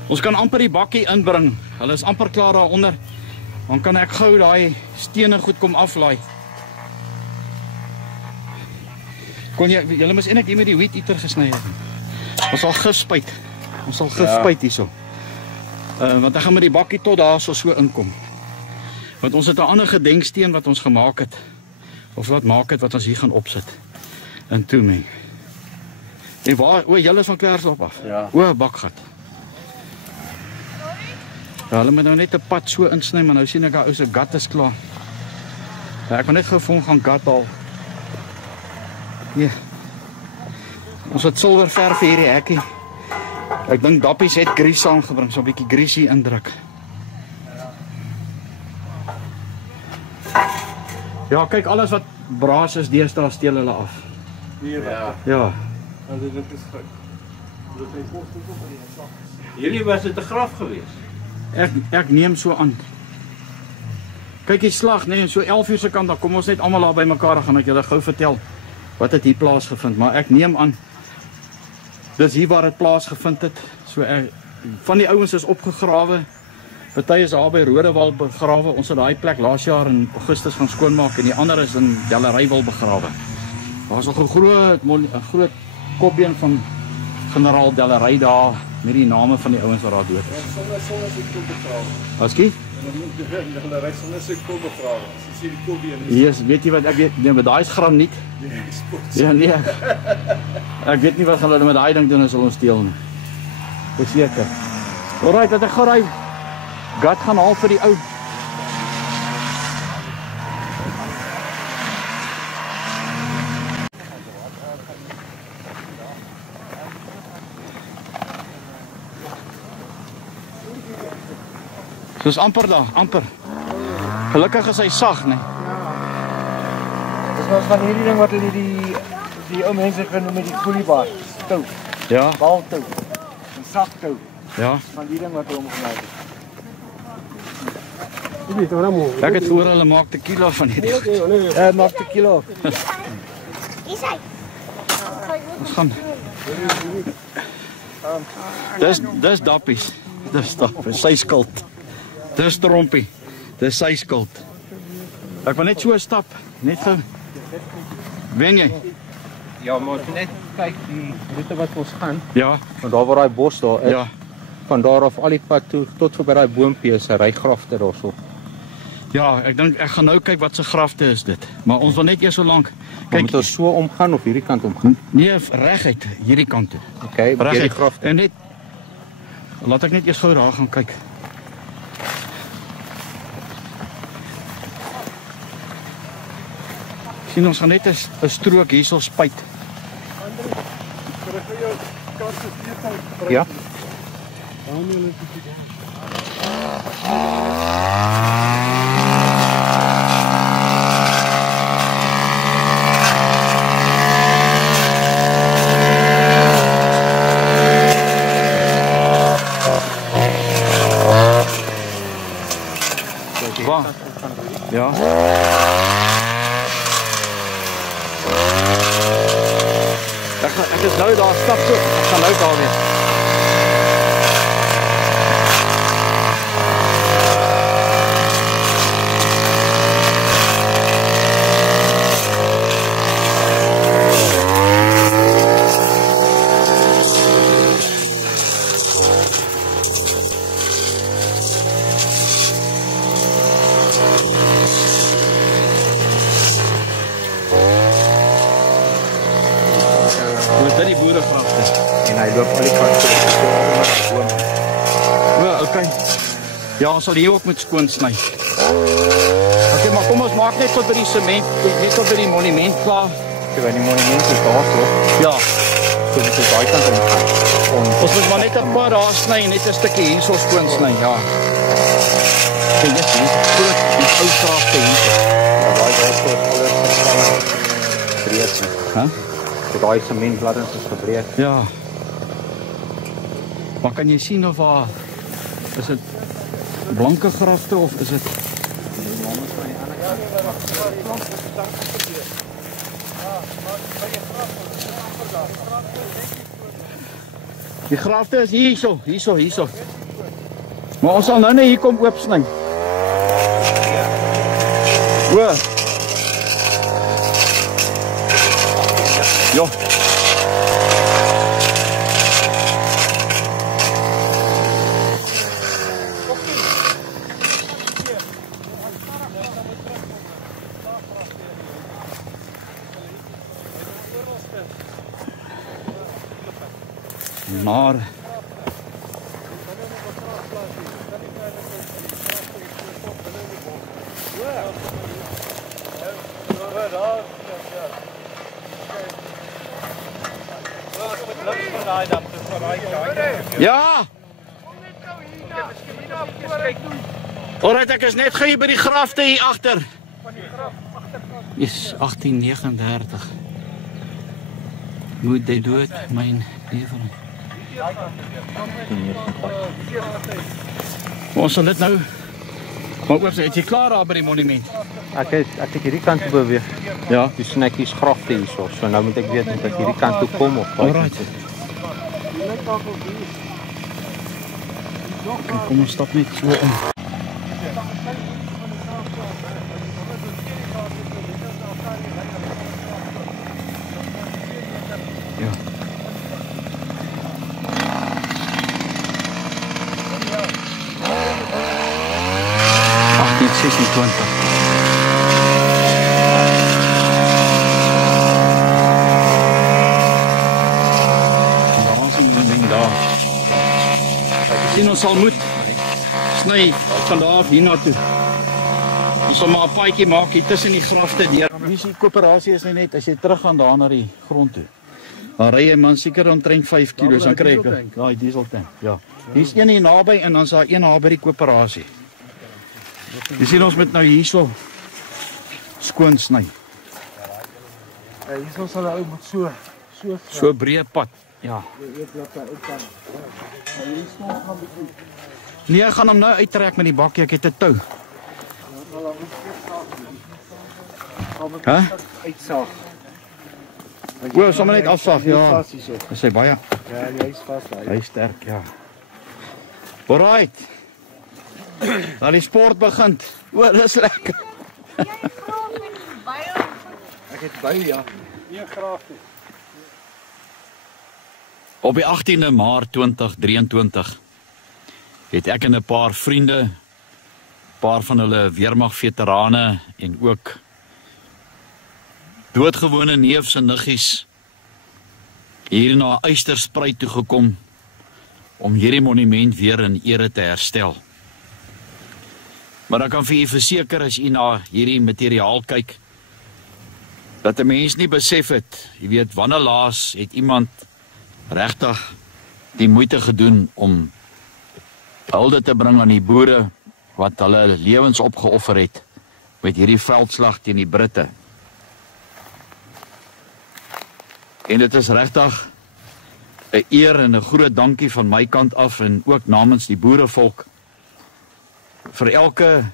Ons kan amper die bakkie inbring. Hulle is amper klaar daaronder. Dan kan ek gou daai stene goed kom aflaai. Kon julle mis eintlik hier met die weed eater gesny het. Ons sal gif spuit. Ons sal gif spuit hierso. Want ek gaan met die bakkie tot daar so inkom. Want ons het 'n ander gedenksteen wat ons gemaak het. Of wat maak het wat ons hier gaan opsit. En toe meng. En waar, julle is van Klerksdorp af. Ja. Bakgat. Ja, hulle moet nou net 'n pad so insny, maar nou sien ek daar ou se gat is klaar. Ja, ek wil net gou vir hom gaan gat haal. Ja. Ons het silwer verf vir hierdie hekkie. Ek dink Dappies het grease saamgebring, so 'n bietjie grease hier indruk. Ja, kyk alles wat braas is, deesdae steel hulle af. Ja. Dit is goed. Hierdie was dit 'n graf geweest. Ek neem so aan. Kyk die slag, nee, so 11:00 se kant dan kom ons net almal daar by mekaar gaan ek julle gou vertel wat het hier plaasgevind, maar ek neem aan dis hier waar dit plaasgevind het. So van die ouens is opgegrawe. Party is daar by Rodewal begrawe. Ons het daai plek laas jaar in Augustus gaan skoonmaak en die ander is in Dellerywil begrawe. Daar was nog 'n groot kopbeen van generaal Dellery daar met die name van die ouens wat daar dood is. Sonder sy kop begrawe. Waskie? Hulle ry sonder sy kop begrawe. As jy die kopbeen is. Yes, weet jy wat ek weet, nee, met daai is graniet. Ja, nee. Ek weet nie wat hulle met daai ding doen as hulle ons steel nie. Verseker. Alright, dat ek gou ry. Gat gaan haal vir die ou. Soos amper daar, amper. Gelukkig is hy sag, nee. Dis was van hierdie ding wat hulle die ou mense genoem het die koeliebaar. Tou, Ja, baltou, 'n saktou. ja. Van die ding wat hom gemaak het. Jy weet hoor mo. Ek het voor hulle maak tequila van hierdie. Maak tequila. Ons gaan. Dis Dappies. Dis Dappies, sy skuld. Dis Trompie. Dis sy skuld. Ek wil net so stap, net gou. Wen jy? Ja, maar net kyk die roete wat ons gaan. Ja, Van daar waar daai bos daar is, ja. van daar af al die pad toe tot verby daai boompie is 'n rygrafte daarso. Ja, ek dink ek gaan nou kyk wat se grafte is dit. Maar ons wil net eers so lank Kyk, moet ons so omgaan of hierdie kant omgaan? nee, reguit hierdie kant toe. Okay, hierdie Reguit. grafte. En net laat ek net eers gou daar gaan kyk. Sien ons gaan net 'n strook hierso spuit. Ja. Waar? Ja. Ek is nou daar, stap so. Ek gaan nou daar weer. Dis dit die boeregrafte. En hy loop al die kant toe. Ja, okay. Ja, ons sal hier ook met skoon sny. Okay, maar kom ons maak net tot by die sement, net tot by die monument klaar. By die monument is daar so. Ja, So dit is daai kant ingaan. ons moet maar net 'n paar daar sny en net 'n stukkie hierso skoon sny, ja. Kyk, dis hier, groot, die ou grafte hier. Ja, daai daar so alles breek. Hæ? So daai sementbladdings is gebreek. Ja. Maar kan jy sien of waar, is dit blanke grafte of is dit... Die grafte is hierso. Maar ons sal nou net hier kom oopsny. O. Ja. Maar ja. Alright, ek is net gou by die grafte hier agter. Is 1839. Moet jy dood, myn neef. Ons sal dit nou. Maar oor sê, het jy klaar daar by die monument? Ek het hierdie kant toe beweeg. Ja. Die snekkies grafte hierso. So nou moet ek weet moet ek hierdie kant toe kom of daai. Alright. Kom ons stap net so in. Ja. Sien ons sal moet sny van daar af hier na toe. Ons sal maar 'n paadjie maak hier tussen die grafte deur. Hier is die koöperasie is net as jy terug gaan daar na die grond toe. Dan ry jy man seker omtrent 5 km dan kry ek daai dieseltank. Ja. Hier's een hier naby en dan's daar een naby die koöperasie. Jy sien ons moet nou hierso skoon sny. Hierso sal ou moet So breë pad. Ja. Nee, ek gaan hom nou uittrek met die bakkie, ek het 'n tou. Hæ? uitsaag. O, sommer net afsaag, ja. Dis hy baie. Ja, hy's vas daai. Hy is sterk, ja. Alright. Dan die sport begin. O, dis lekker. Ek het by ja. Nee, graag nie. Op die 18de Maart 2023 het ek en 'n paar vriende, paar van hulle weermagveterane en ook doodgewone neefs en niggies hier na Eysterspruit toe gekom om hierdie monument weer in ere te herstel. Maar ek kan vir u verseker as u na hierdie materiaal kyk, dat 'n mens nie besef het, jy weet, wanneer laas het iemand regtig die moeite gedoen om hulde te bring aan die boere wat hulle lewens opgeoffer het met hierdie veldslag teen die Britte. En dit is regtig 'n eer en 'n groot dankie van my kant af en ook namens die boerevolk vir elke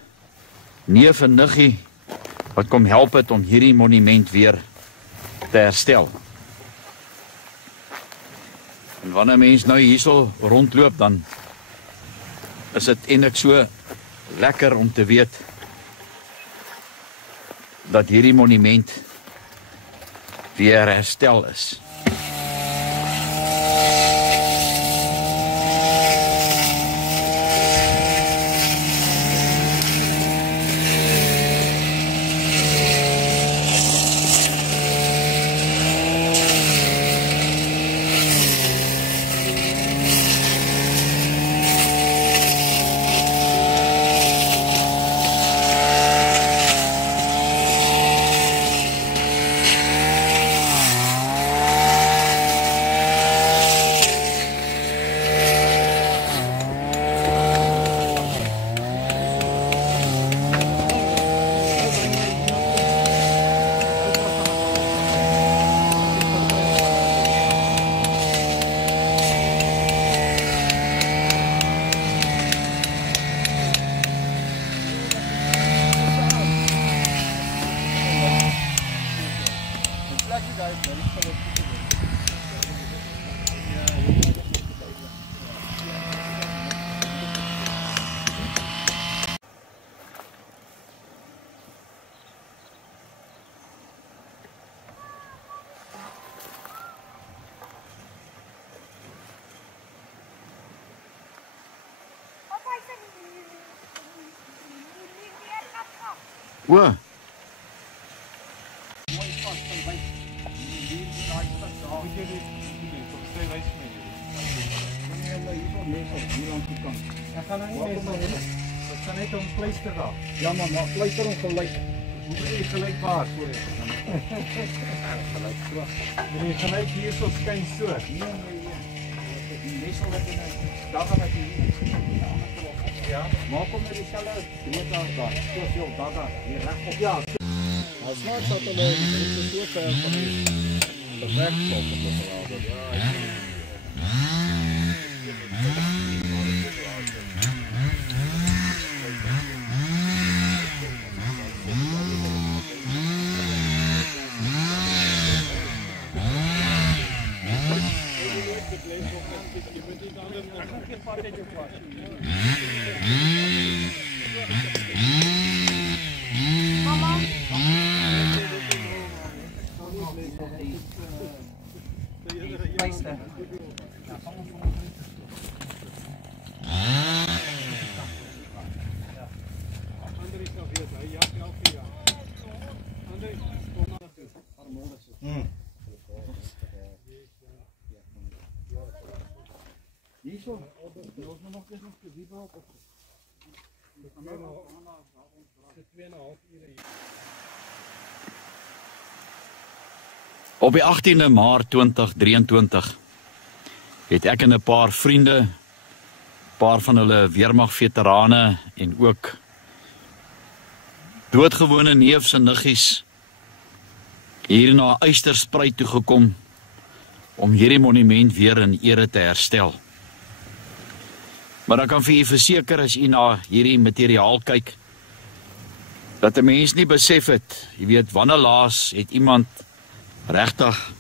neef en niggie wat kom help het om hierdie monument weer te herstel. En wanneer mens nou hierso rondloop, dan is dit eintlik so lekker om te weet dat hierdie monument weer herstel is. O, Ek gaan nou nie meestal hê. Dit gaan net om pleister daar. Ja, maar pleister om gelyk. Hoe moet jy gelykbaar voor hê? Gelyk so. Jy gelyk hier so skyn so. Nee. Die meestal wat jy nou daar gaan wat jy ja, maak hom met dieselfde breedte as daar. Soveel daar hier reg op. Ja. As maar dat hulle dit so kan van die werkplek op die verhaal. Ja. Op die 18de Maart 2023 het ek en 'n paar vriende, paar van hulle weermagveterane en ook doodgewone neefs en niggies hier na Eysterspruit toe gekom om hierdie monument weer in ere te herstel. Maar ek kan vir u verseker as u na hierdie materiaal kyk, dat 'n mens nie besef het, jy weet, wanneer laas het iemand regtig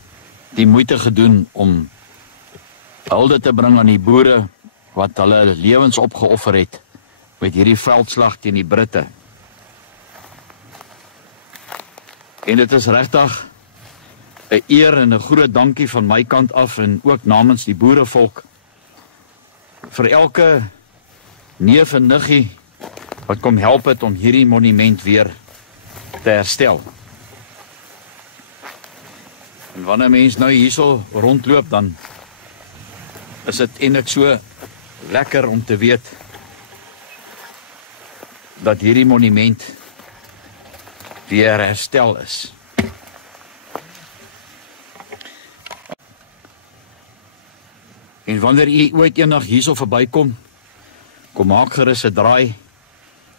die moeite gedoen om hulde te bring aan die boere wat hulle lewens opgeoffer het met hierdie veldslag teen die Britte. En dit is regtig 'n eer en 'n groot dankie van my kant af en ook namens die boerevolk vir elke neef en niggie wat kom help het om hierdie monument weer te herstel. En wanneer mens nou hierso rondloop, dan is dit eintlik so lekker om te weet dat hierdie monument weer herstel is. En wanneer u ooit eendag hierso verbykom, kom maak gerus 'n draai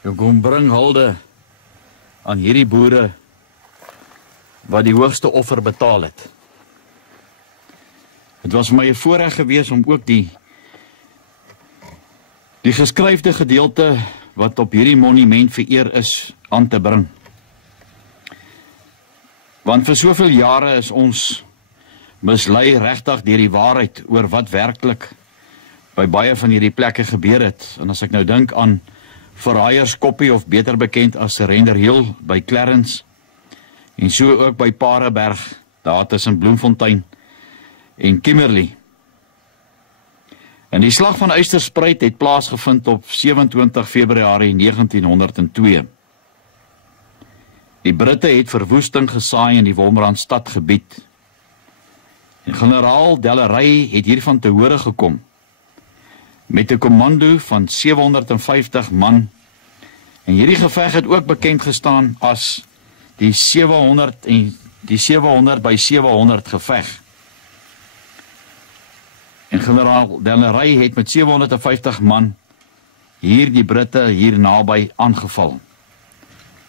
en kom bring hulde aan hierdie boere wat die hoogste offer betaal het. Het was vir my 'n voorreg gewees om ook die geskryfde gedeelte wat op hierdie monument vereer is aan te bring. Want vir soveel jare is ons mislei regtig deur die waarheid oor wat werklik by baie van hierdie plekke gebeur het. En as ek nou dink aan Verraaiers-Koppie, of beter bekend as Surrender Hill by Clarence, en so ook by Paardeberg, daar tussen Bloemfontein en Kimberley. En die slag van Eysterspruit het plaasgevind op 27 Februarie 1902. Die Britte het verwoesting gesaai in die Wolmaranstad gebied. En generaal Dellery het hiervan te hore gekom, met 'n kommando van 750 man, en hierdie geveg het ook bekend gestaan as die 700 by 700 geveg. En generaal Dellery het met 750 man hier die Britte hier naby aangeval.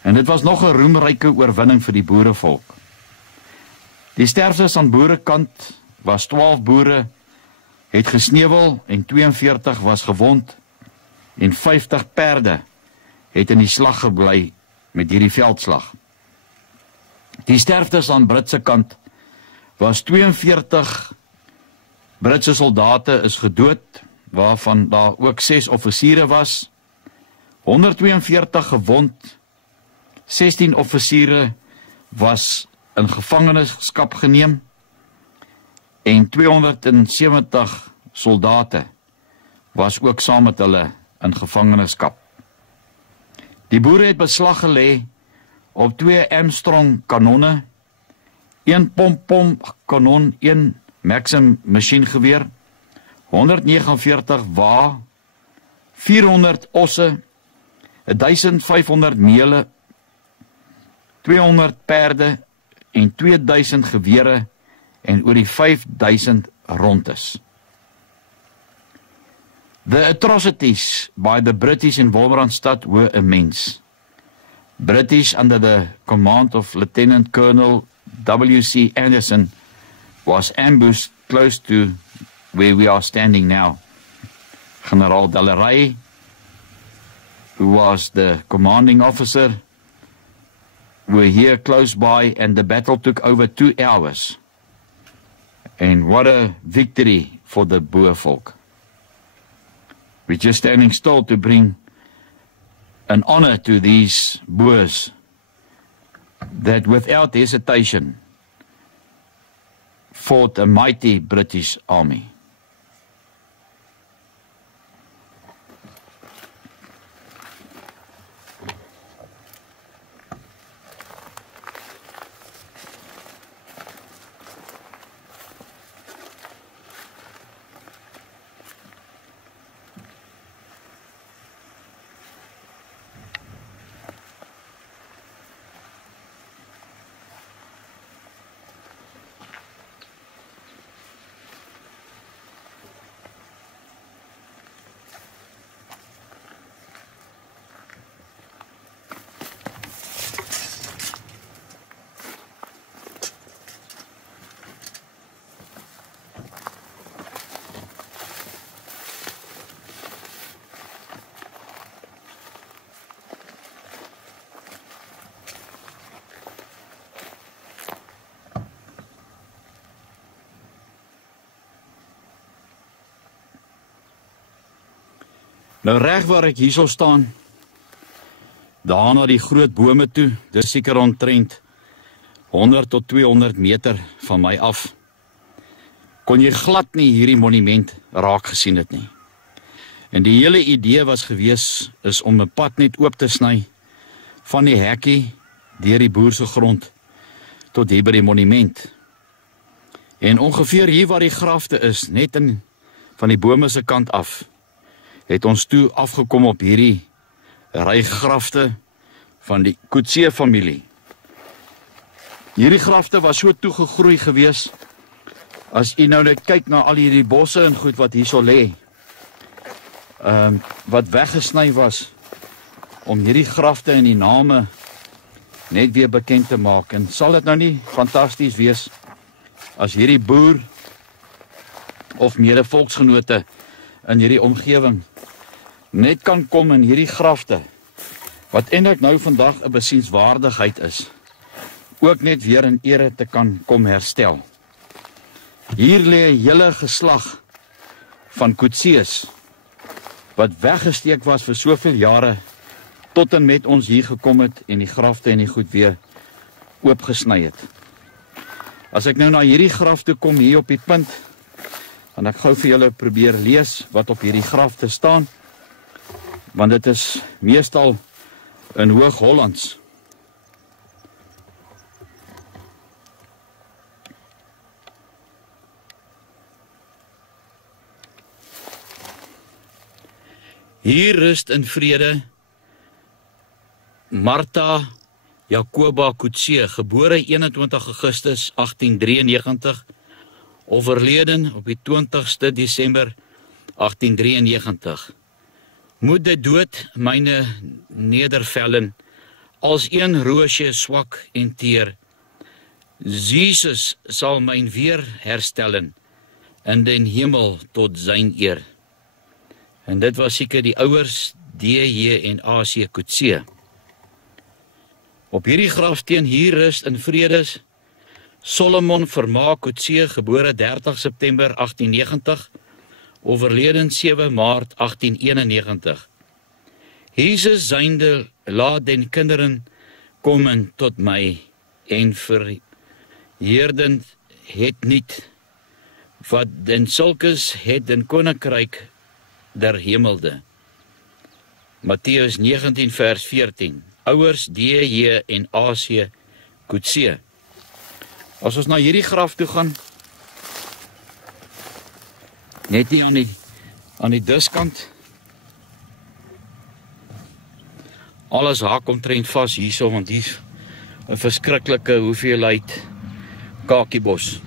En dit was nog 'n roemryke oorwinning vir die boerevolk. Die sterftes aan boerekant was 12 boere het gesneuwel en 42 was gewond en 50 perde het in die slag gebly met hierdie veldslag. Die sterftes aan Britse kant was 42 Britse soldate is gedood, waarvan daar ook 6 offisiere was, 142 gewond, 16 offisiere was in gevangenskap geneem en 270 soldate was ook saam met hulle in gevangenskap. Die boere het beslag gelê op 2 Armstrong kanonne, 1 pom-pom kanon, 1 Maxim masjiengeweer, 149 wa, 400 osse, 1500 meele, 200 perde en 2000 gewere en oor die 5000 rondes. The atrocities by the British in Wolmaranstad were immense. British under the command of Lieutenant Colonel W.C. Anderson was ambushed close to where we are standing now. General Deleray, who was the commanding officer, were here close by, and the battle took over 2 hours. And what a victory for the Boer folk. We're just standing still to bring an honor to these Boers that without hesitation fought a mighty British army. Nou reg waar ek hierso staan, daar na die groot bome toe, dis seker omtrent 100 tot 200 meter van my af, kon jy glad nie hierdie monument raak gesien het nie. En die hele idee was gewees, is om 'n pad net oop te sny, van die hekkie, deur die boerse grond, tot hier by die monument. En ongeveer hier waar die grafte is, net in van die bome se kant af, het ons toe afgekom op hierdie ry grafte van die Coetzee familie. Hierdie grafte was so toegegroei gewees, as jy nou net kyk na al hierdie bosse en goed wat hierso lê, wat weggesny was, om hierdie grafte en die name net weer bekend te maak. En sal dit nou nie fantasties wees, as hierdie boer, of mede volksgenote in hierdie omgewing, net kan kom in hierdie grafte, wat eintlik nou vandag 'n besienswaardigheid is, ook net weer in ere te kan kom herstel. Hier lê 'n hele geslag van Coetzees, wat weggesteek was vir soveel jare, tot en met ons hier gekom het, en die grafte en die goed weer oopgesny het. As ek nou na hierdie grafte kom, hier op die punt, en ek gou vir julle probeer lees, wat op hierdie grafte staan, want dit is meestal in Hoog-Hollands. Hier rust in vrede Martha Jacoba Coetzee, gebore 21 Augustus 1893, overleden op die 20ste Desember 1893. Moet de dood myne nedervellen, als een roosje swak en teer. Jesus sal myn weer herstellen, in den hemel tot zijn eer. En dit was seker die ouers D.J. en A.C. Coetzee. Op hierdie grafsteen hier rust in vredes Solomon Vermaak Coetzee, gebore 30 September 1890, overleden 7 Maart 1891. Jesus zijnde laat den kinderen komen tot mij, en verheerden het niet, wat den sulkes het den koninkryk der hemelde. Mattheus 19 vers 14. ouers D.J. en A.C. Coetzee. As ons na hierdie graf toe gaan, net hier aan die diskant, alles haak omtrent vas hierso, want hier is 'n verskriklike hoeveelheid kakiebos.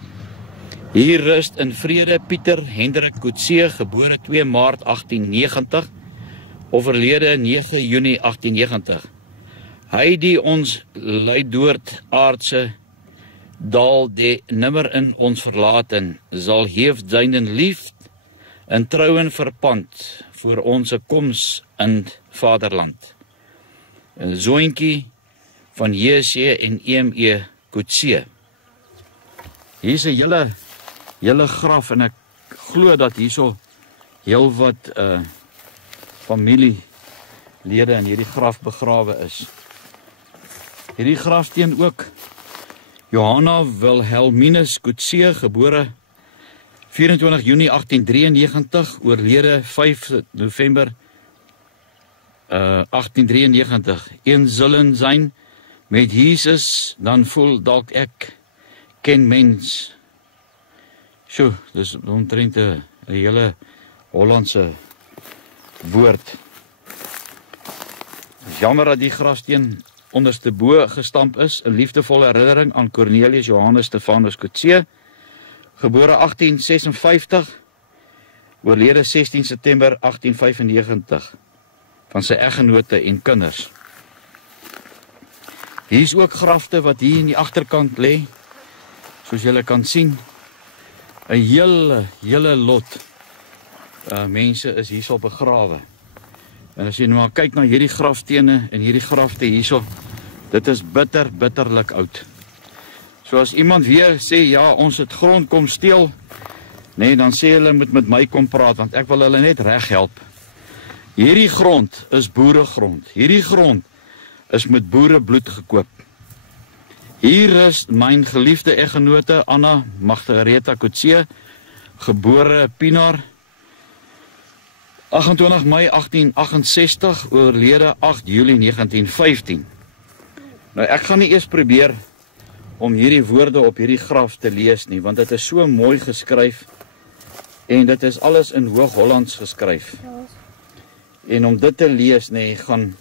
Hier rus in vrede Pieter Hendrik Coetzee, gebore 2 Maart 1890, oorlede 9 Junie 1890. Hy die ons Leidoord aardse dal de nimmer in ons verlaten, sal heeft zijnen liefd en trouwen verpand voor onze komst in vaderland. Een zoontjie van J.C. en E.M.E. Coetzee. Hier is 'n hele graf en ek glo dat hierso heel wat familielede in hierdie graf begrawe is. Hierdie graf teen ook Johanna Wilhelminus Coetzee, gebore 24 Junie 1893, oorlede 5 November 1893. Een zullen zijn met Jesus, dan voel dalk ek ken mens. Sjoe, dis omtrent 'n hele Hollandse woord. Dis jammer dat die grafsteen onderste bo gestamp is, 'n liefdevolle herinnering aan Cornelius Johannes Stefanus Coetzee, gebore 1856, oorlede 16 September 1895, van sy eggenote en kinders. Hier is ook grafte wat hier in die agterkant lê, soos julle kan sien. 'n hele lot mense is hierso begrawe. En as jy nou maar kyk na hierdie grafstene en hierdie grafte hierso, dit is bitterlik oud. So as iemand weer sê, ja, ons het grond kom steel, nee, dan sê hulle moet met my kom praat, want ek wil hulle net reg help. Hierdie grond is boeregrond. Hierdie grond is met boerebloed gekoop. Hier is myn geliefde eggenote Anna Margaretha Coetzee, gebore Pienaar, 28 Mei 1868, oorlede 8 Julie 1915. Nou ek gaan nie eers probeer om hierdie woorde op hierdie graf te lees nie, want dit is so mooi geskryf en dit is alles in Hoog-Hollands geskryf. En om dit te lees, gaan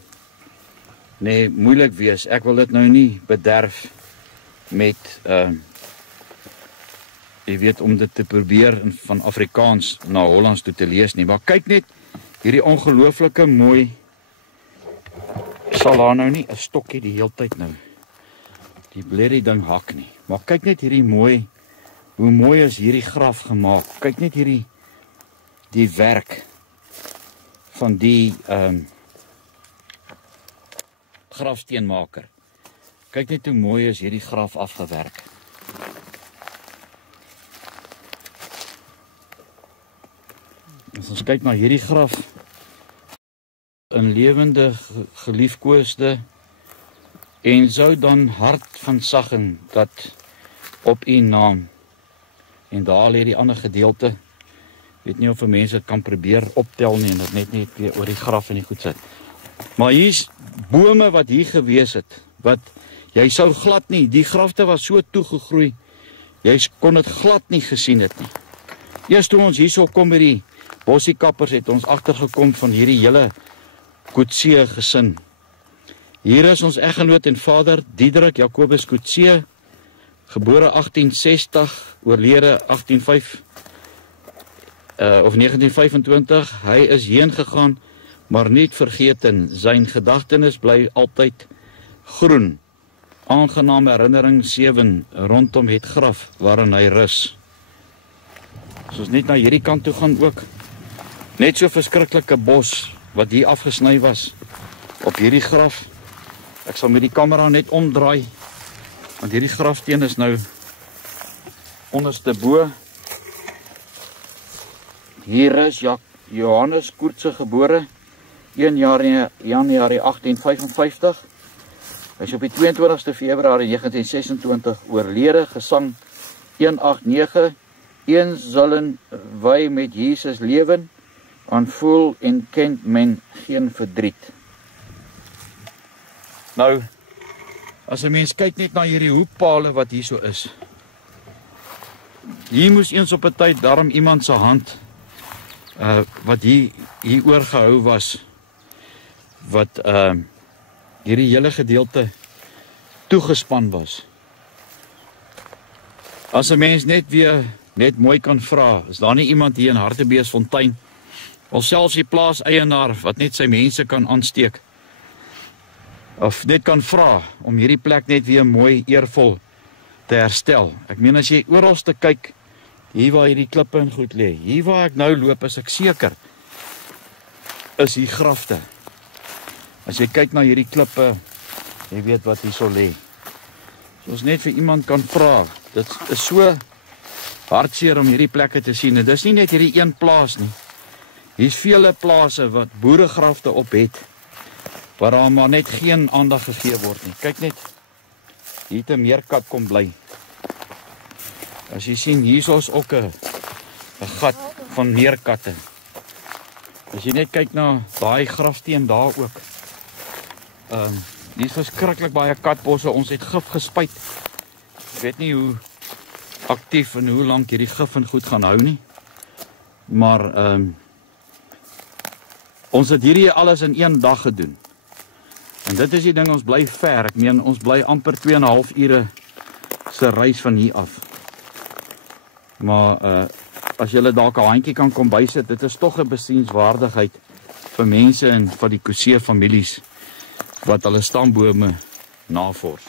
moeilik wees. Ek wil dit nou nie bederf met jy weet, om dit te probeer van Afrikaans na Hollands toe te lees nie. Maar kyk net hierdie ongelooflike mooi, sal daar nou nie 'n stokkie die heeltyd nou die blerrie ding hak nie. Maar kyk net hierdie mooi, hoe mooi is hierdie graf gemaak. Kyk net hierdie die werk van die grafsteenmaker. Kyk net hoe mooi is hierdie graf afgewerk. As ons kyk na hierdie graf, 'n lewende geliefkoosde, en sou dan hart van saggen dat op u naam. En daar lê die ander gedeelte. Weet nie of mense dit kan probeer optel nie en dit net weer oor die graf en die goed sit. Maar hier's bome wat hier gewees het, wat jy sou glad nie, die grafte was so toegegroei, jy kon dit glad nie gesien het nie. Eers toe ons hierso kom by die bossiekappers, het ons agtergekom van hierdie hele Coetzee gesin. Hier is ons eggenoot en vader, Diederik Jacobus Coetzee, gebore 1860, oorlede 1925. Hy is heen gegaan, maar niet vergeten. Zijn gedagtenis bly altyd groen. Aangename herinnering 7 rondom het graf waarin hy rus. As ons net na hierdie kant toe gaan ook, net so verskriklike bos wat hier afgesny was op hierdie graf. Ek sal met die kamera net omdraai, want hierdie grafsteen is nou onderste bo. Hier is Johannes Coetzee gebore 1 Januarie 1855. Hy is op die 22ste Februarie 1926 oorlede, gesang 189. Een zullen wij met Jesus leven, aan voel en kent men geen verdriet. Nou, as 'n mens kyk net na hierdie hoekpale wat hier so is. Hier moes eens op 'n tyd daarom iemand se hand wat hier oorgehou was, wat hierdie hele gedeelte toegespan was. As 'n mens net mooi kan vra, is daar nie iemand hier in Hartbeesfontein, of selfs die plaaseienaar wat net sy mense kan aansteek, of net kan vra om hierdie plek net weer mooi eervol te herstel. Ek meen as jy oral te kyk, hier waar hierdie klippe en goed lê, hier waar ek nou loop, is ek seker, is hier grafte. As jy kyk na hierdie klippe, jy weet wat hier so lê. So ons net vir iemand kan vra, dit is so hartseer om hierdie plekke te sien, en dis nie net hierdie een plaas nie. Hier's vele plase wat boeregrafte op het, waar daar maar net geen aandag gegee word nie. Kyk net, hier het 'n meerkat kom bly. As jy sien, hier is ook 'n gat van meerkatte. As jy net kyk na daai grafsteen daar ook. Hier is verskriklik baie katbosse, ons het gif gespuit. Ek weet nie hoe aktief en hoe lank hierdie gif en goed gaan hou nie. Maar ons het hierdie alles in een dag gedoen. En dit is die ding, ons bly ver. Ek meen, ons bly amper 2,5 ure se reis van hier af. Maar as julle dalk 'n handjie kan kom bysit, dit is tog 'n besienswaardigheid vir mense en van die Kutse families wat hulle stambome navors.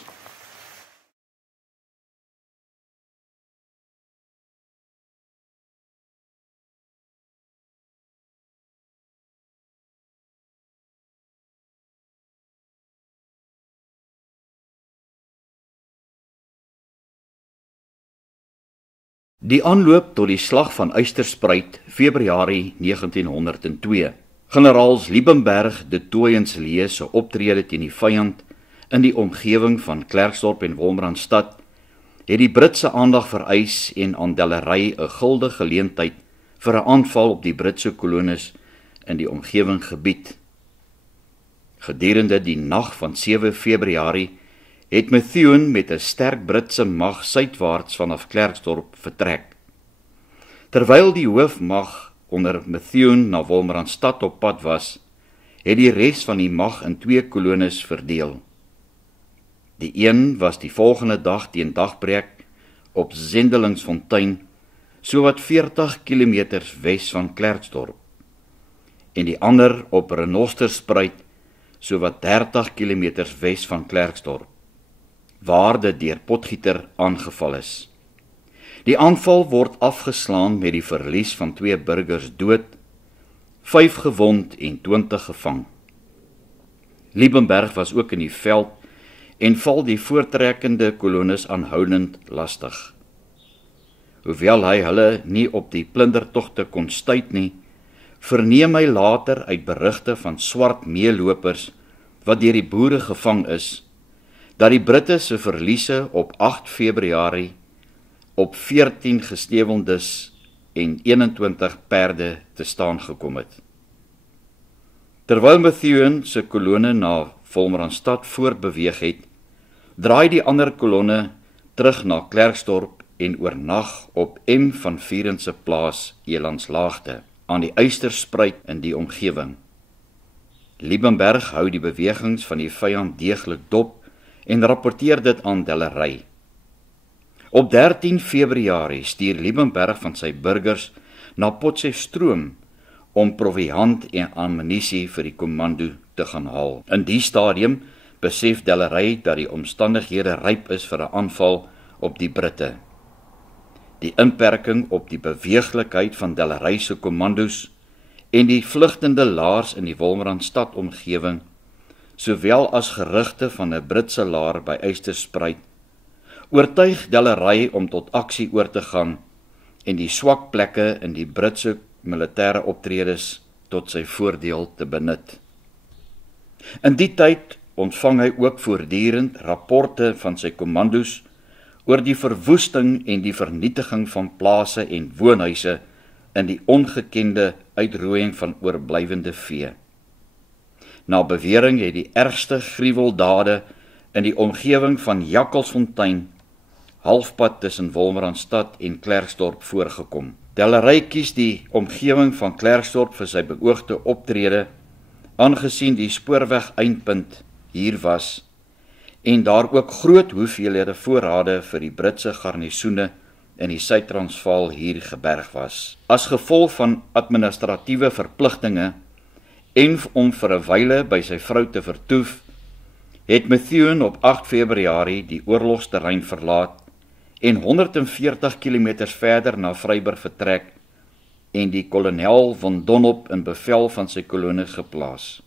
Die aanloop tot die slag van Eysterspruit, Februarie 1902. Generaals Liebenberg, De Tooy en Silje se optrede teen die vyand in die omgewing van Klerksdorp en Wolmaranstad het die Britse aandag vereis en aan Dellery 'n gulde geleentheid vir 'n aanval op die Britse kolonies in die omgewing gebied. Gedurende die nag van 7 Februarie het Methuen met 'n sterk Britse mag suidwaarts vanaf Klerksdorp vertrek. Terwyl die hoofmag onder Methuen na Wolmaranstad op pad was, het die res van die mag in 2 kolonies verdeel. Die een was die volgende dag teen dagbreek op Zendelingsfontein, sowat 40 km wes van Klerksdorp, en die ander op Renosterspruit, sowat 30 km wes van Klerksdorp, waar dit deur Potgieter aangeval is. Die aanval word afgeslaan met die verlies van 2 burgers dood, 5 gewond en 20 gevang. Liebenberg was ook in die veld en val die voortrekkende kolonies aanhoudend lastig. Hoewel hy hulle nie op die plundertogte kon stuit nie, verneem hy later uit berigte van swart meelopers wat deur die boere gevang is, dat die Britte se verliese op 8 Februarie op 14 gesteeweldes en 21 perde te staan gekom het. Terwyl Methuen se kolonne na Wolmaranstad voortbeweeg het, draai die ander kolonne terug na Klerksdorp en oornag op M van Vuren se plaas Elandslaagte aan die Eysterspruit in die omgewing. Liebenberg hou die bewegings van die vyand deeglik dop en rapporteer dit aan Dellery. Op 13 Februarie stuur Liebenberg van sy burgers na Potchefstroom om proviant en ammunisie vir die kommando te gaan haal. In die stadium besef Dellery dat die omstandighede ryp is vir 'n aanval op die Britte. Die inperking op die beweeglikheid van Dellery se kommandos en die vlugtende laars in die Wolmaranstad omgewing, sowel as gerugte van 'n Britse laar by Eysterspruit, oortuig Dellery om tot aksie oor te gaan en die swak plekke in die Britse militêre optredes tot sy voordeel te benut. In die tyd ontvang hy ook voortdurend rapporte van sy kommandos oor die verwoesting en die vernietiging van plase en woonhuise in die ongekende uitrooiing van oorblywende vee. Na bewering het die ergste gruweldade in die omgewing van Jakkalsfontein, halfpad tussen Wolmaranstad en Klerksdorp voorgekom. Dellery kies die omgewing van Klerksdorp vir sy beoogde optrede, aangesien die spoorweg eindpunt hier was en daar ook groot hoeveelhede voorrade vir die Britse garnisoene in die Suid-Transvaal hier geberg was. As gevolg van administratiewe verpligtinge en om vir 'n wyle by sy vrou te vertoef, het Methuen op 8 Februarie die oorlogsterrein verlaat en 140 km verder na Vryburg vertrek en die kolonel Von Donop in bevel van sy kolonie geplaas.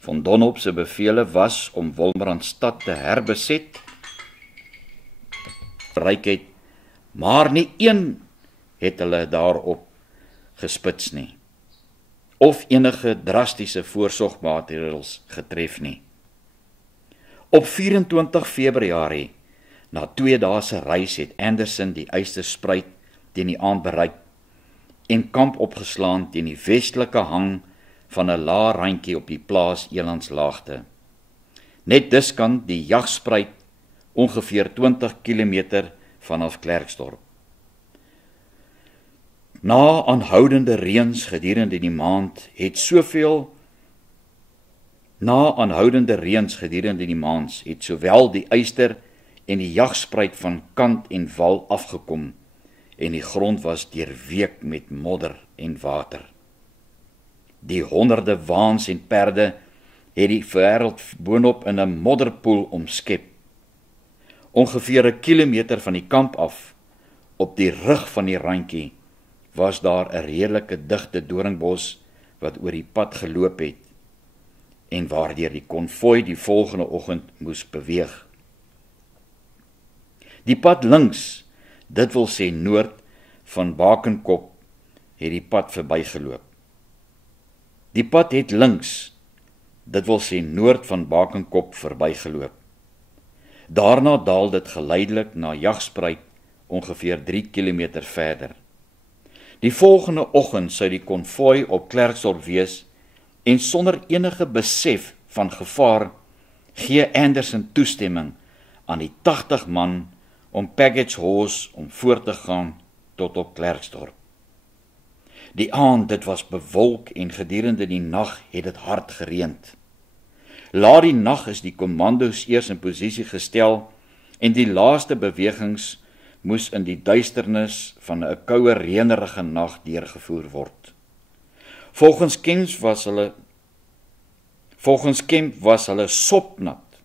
Von Donop se bevele was om Wolmaranstad te herbeset, bereik het, maar nie een het hulle daarop gespits nie, of enige drastiese voorsorgmaatreëls getref nie. Op 24 Februarie, na 2 dae se reis, het Anderson die Eysterspruit teen die aand bereik en kamp opgeslaan teen die westelike hang van 'n lae randjie op die plaas Elandslaagte. Net diskant die Jagspruit, ongeveer 20 km vanaf Klerksdorp. Na aanhoudende reëns gedurende die maand het sowel die Eyster en die Jagspruit van kant en wal afgekom en die grond was deurweek met modder en water. Die honderde waans en perde het die wêreld boonop in 'n modderpoel omskep. Ongeveer 1 kilometer van die kamp af, op die rug van die randjie, was daar 'n redelike digte doringbos wat oor die pad geloop het en waardeur die konvoi die volgende oggend moes beweeg. Die pad links, dit wil sê noord van Bakenkop, het die pad verbygeloop. Die pad het links, dit wil sê noord van Bakenkop verbygeloop. Daarna daal dit geleidelik na Jagspruit, ongeveer 3 km verder. Die volgende oggend sou die konvoi op Klerksdorp wees en sonder enige besef van gevaar gee Anderson toestemming aan die 80 man om Package Horse om voort te gaan tot op Klerksdorp. Die aand, dit was bewolk en gedurende die nag het dit hard gereend. Laat die nag is die kommando's eers in posisie gestel en die laaste bewegings moes in die duisternis van 'n koue reënerige nag deurgevoer word. Volgens Kemp was hulle sopnat.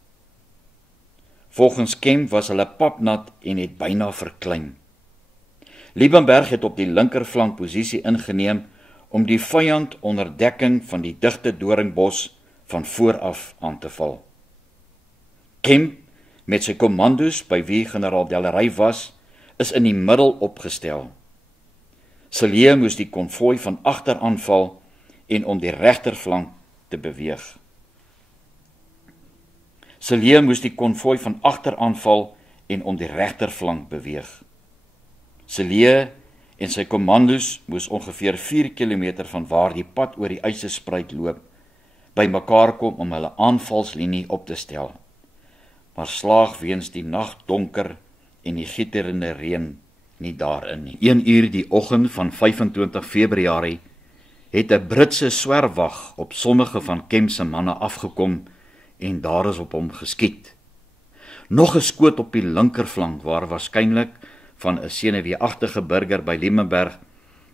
Volgens Kemp was hulle papnat en het byna verklein. Liebenberg het op die linkerflank posisie ingeneem om die vyand onder dekking van die digte doringbos van vooraf aan te val. Kemp met sy kommando's, by wie generaal Dellery was, is in die middel opgestel. Silje moes die konvoi van agter aanval en om die regterflank te beweeg. Silje moes die konvoi van agter aanval en om die regterflank beweeg. Silje en sy kommando's moes ongeveer 4 km van waar die pad oor die Eysterspruit loop, by mekaar kom om hulle aanvalslinie op te stel. Maar slaag weens die nag donker en die gieterende reën nie daarin nie. 1 uur die oggend van 25 Februarie het 'n Britse swerwag op sommige van Kemp se manne afgekom en daar is op hom geskiet. Nog 'n skoot op die linkerflank waar waarskynlik van 'n senuweeagtige burger by Liebenberg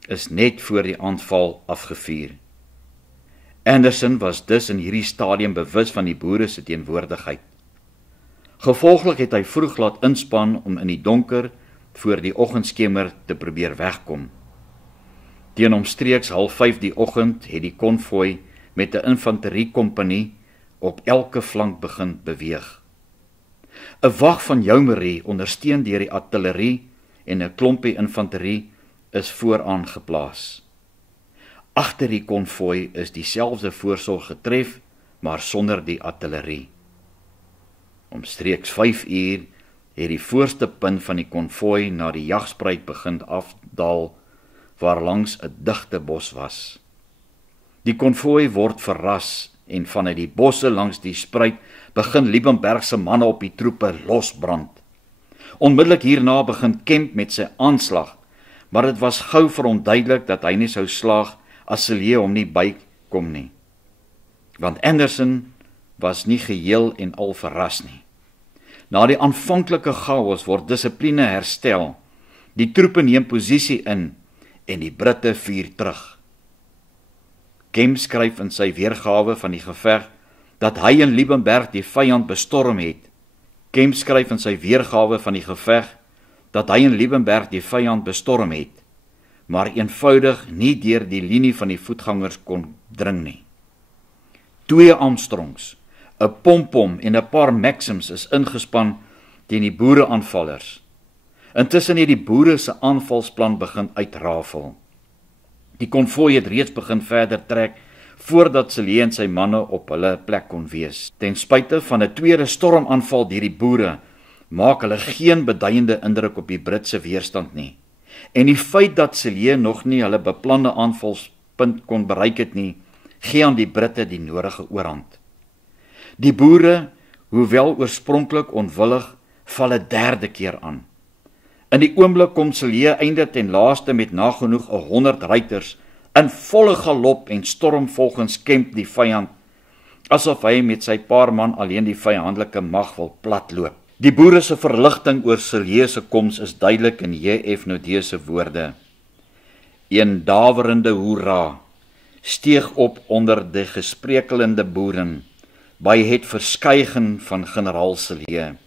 is net voor die aanval afgevuur. Anderson was dus in hierdie stadium bewus van die boere se teenwoordigheid. Gevolglik het hy vroeg laat inspan om in die donker voor die oggendskemer te probeer wegkom. Teen omstreeks 4:30 die oggend het die konvoi met 'n infanteriekompanie op elke flank begin beweeg. 'n Wag van Joumerie, ondersteun deur die artillerie en 'n klompie infanterie, is vooraan geplaas. Agter die konvoi is dieselfde voorsorg getref, maar sonder die artillerie. Omstreeks 5 uur het die voorste punt van die konvoi na die Jagspruit begin afdaal, waar langs 'n digte bos was. Die konvoi word verras en vanuit die bosse langs die spruit begin Liebenberg se manne op die troepe losbrand. Onmiddellik hierna begin Kemp met sy aanslag, maar dit was gou veronduidelik dat hy nie sou slaag as Cilliers hom nie bykom nie. Want Anderson was nie geheel en al verras nie. Na die aanvanklike chaos word dissipline herstel, die troepe neem posisie in en die Britte vuur terug. Kemp skryf in sy weergawe van die geveg dat hy in Liebenberg die vyand bestorm het. Kemp skryf in sy weergawe van die geveg dat hy in Liebenberg die vyand bestorm het, maar eenvoudig nie deur die linie van die voetgangers kon dring nie. 2 Armstrongs, 'n pompom en 'n paar Maxims is ingespan teen die boereaanvallers. Intussen het die boere se aanvalsplan begin uitrafel. Die konvooi het reeds begin verder trek voordat Cilliers en sy manne op hulle plek kon wees. Ten spyte van 'n tweede stormaanval deur die boere, maak hulle geen beduidende indruk op die Britse weerstand nie. En die feit dat Cilliers nog nie hulle beplande aanvalspunt kon bereik het nie, gee aan die Britte die nodige oorhand. Die boere, hoewel oorspronklik onwillig, val 'n derde keer aan. In die oomblik kom Cilliers einde ten laaste met nagenoeg 100 ruiters in volle galop en storm volgens Kemp die vyand, asof hy met sy paar man alleen die vyandelike mag wil platloop. Die boere se verligting oor Cilliers se koms is duidelik in J.F. Naudé se woorde. Een daverende hoera steeg op onder die gesprekelende boeren by het verskygen van generaal Cilliers.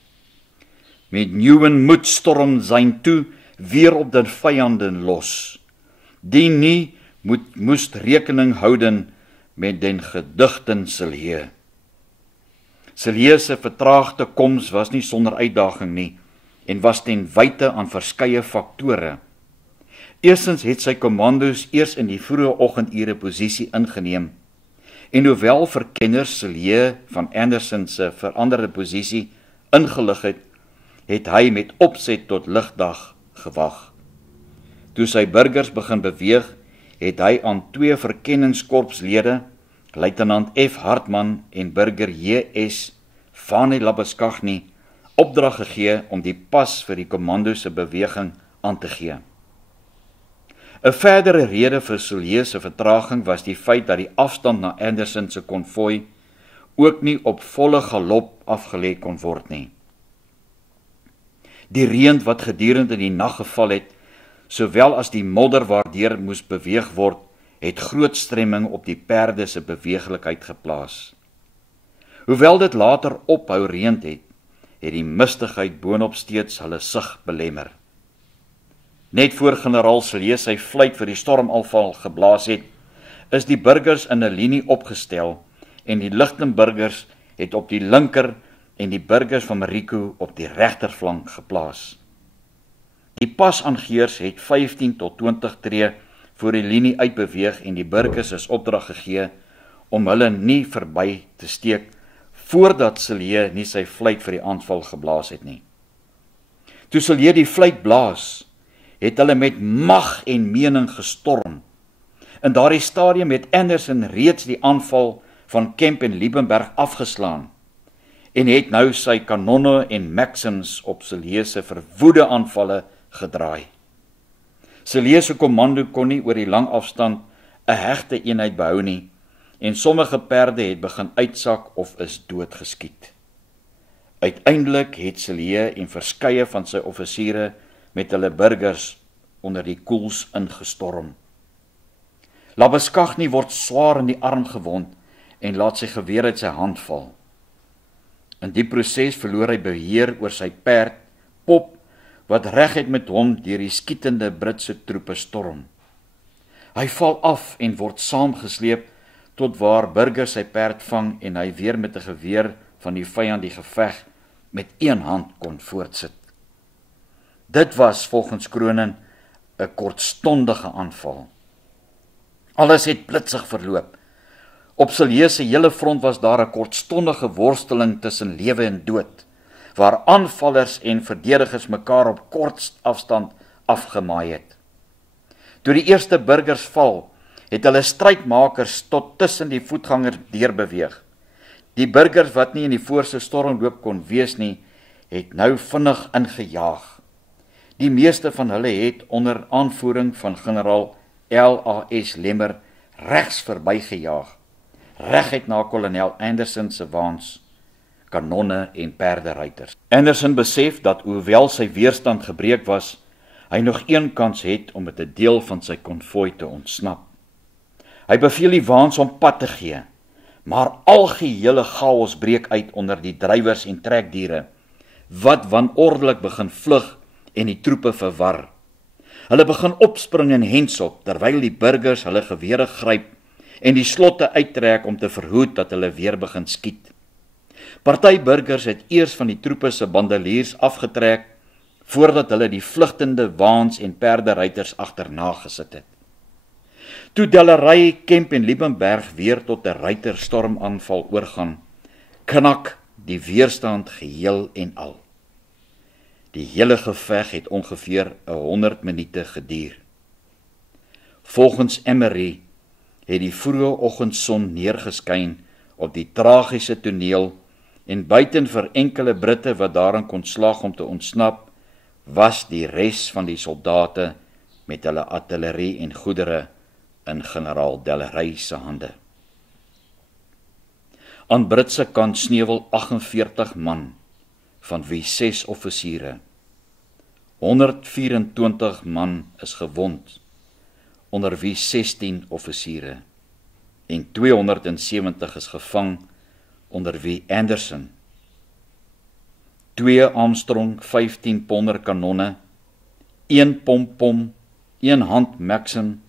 Met nieuwen moed storm zijn toe weer op de vijanden los, die nie moest rekening houden met den gedigten Cilliers. Cilliers se vertraagde koms was nie sonder uitdaging nie en was ten wyte aan verskeie faktore. Eerstens het sy kommando's eers in die vroeë oggendure posisie ingeneem en hoewel verkenners Cilliers van Anderson se veranderde posisie ingelig het hy met opset tot ligdag gewag. Toe sy burgers begin beweeg, het hy aan 2 verkenningskorpslede, luitenant F. Hartman en burger J.S. Fanny Labuschagne, opdrag gegee om die pas vir die kommando se beweging aan te gee. 'n verdere rede vir Cilliers se vertraging was die feit dat die afstand na Anderson se konvooi ook nie op volle galop afgelê kon word nie. Die reën wat gedurende die nag geval het, sowel as die modder waardeur moes beweeg word, het groot stremming op die perde se beweeglikheid geplaas. Hoewel dit later ophou reën het die mistigheid boonop steeds hulle sig belemmer. Net voor generaal Cilliers sy fluit vir die stormaanval geblaas het, is die burgers in 'n linie opgestel en die Lichtenburgers het op die linker en die burgers van Marico op die regterflank geplaas. Die pasaangeers het 15 tot 20 tree voor die linie uitbeweeg en die burgers is opdrag gegee om hulle nie verby te steek voordat Cilliers nie sy fluit vir die aanval geblaas het nie. Toe Cilliers die fluit blaas, het hulle met mag en mening gestorm. In daardie stadium het Anderson reeds die aanval van Kemp en Liebenberg afgeslaan en het nou sy kanonne en Maxims op Cilliers se verwoede aanvalle gedraai. Cilliers se kommando kon nie oor die lang afstand 'n hegte eenheid behou nie en sommige perde het begin uitsak of is doodgeskiet. Uiteindelik het Cilliers en verskeie van sy offisiere met hulle burgers onder die koels ingestorm. Labuschagne word swaar in die arm gewond en laat sy geweer uit sy hand val. In die proses verloor hy beheer oor sy perd, Pop, wat reguit met hom deur die skietende Britse troepe storm. Hy val af en word saamgesleep tot waar burgers sy perd vang en hy weer met 'n geweer van die vyand die geveg met een hand kon voortsit. Dit was volgens Cronin 'n kortstondige aanval. Alles het blitsig verloop. Op Cilliers se hele front was daar 'n kortstondige worsteling tussen lewe en dood, waar aanvallers en verdedigers mekaar op kort afstand afgemaai het. Toe die eerste burgers val, het hulle strydmakers tot tussen die voetgangers deurbeweeg. Die burgers wat nie in die voorste stormloop kon wees nie, het nou vinnig ingejaag. Die meeste van hulle het onder aanvoering van generaal L.A.S. Lemmer regs verbygejaag, reguit na kolonel Anderson se waans, kanonne en perderuiters. Anderson besef dat hoewel sy weerstand gebreek was, hy nog een kans het om met 'n deel van sy konvooi te ontsnap. Hy beveel die waans om pad te gee, maar algehele chaos breek uit onder die drywers en trekdiere, wat wanordelik begin vlug en die troepe verwar. Hulle begin opspring en hensop, terwyl die burgers hulle gewere gryp en die slotte uittrek om te verhoed dat hulle weer begin skiet. Party burgers het eers van die troepe se bandeliers afgetrek, voordat hulle die vlugtende waans en perderuiters agterna gesit het. Toe Delery, Kemp en Liebenberg weer tot 'n ruiterstormaanval oorgaan, knak die weerstand geheel en al. Die hele geveg het ongeveer 100 minute geduur. Volgens Emery het die vroeë oggendson neergeskyn op die tragiese toneel en buiten vir enkele Britte wat daarin kon slaag om te ontsnap, was die res van die soldate met hulle artillerie en goedere in generaal Delery se hande. Aan Britse kant sneuwel 48 man, van wie 6 offisiere. 124 man is gewond, onder wie 16 offisiere, en 270 is gevang, onder wie Anderson. 2 Armstrong 15 ponder kanonne, 1 pom-pom, 1 hand Maxim,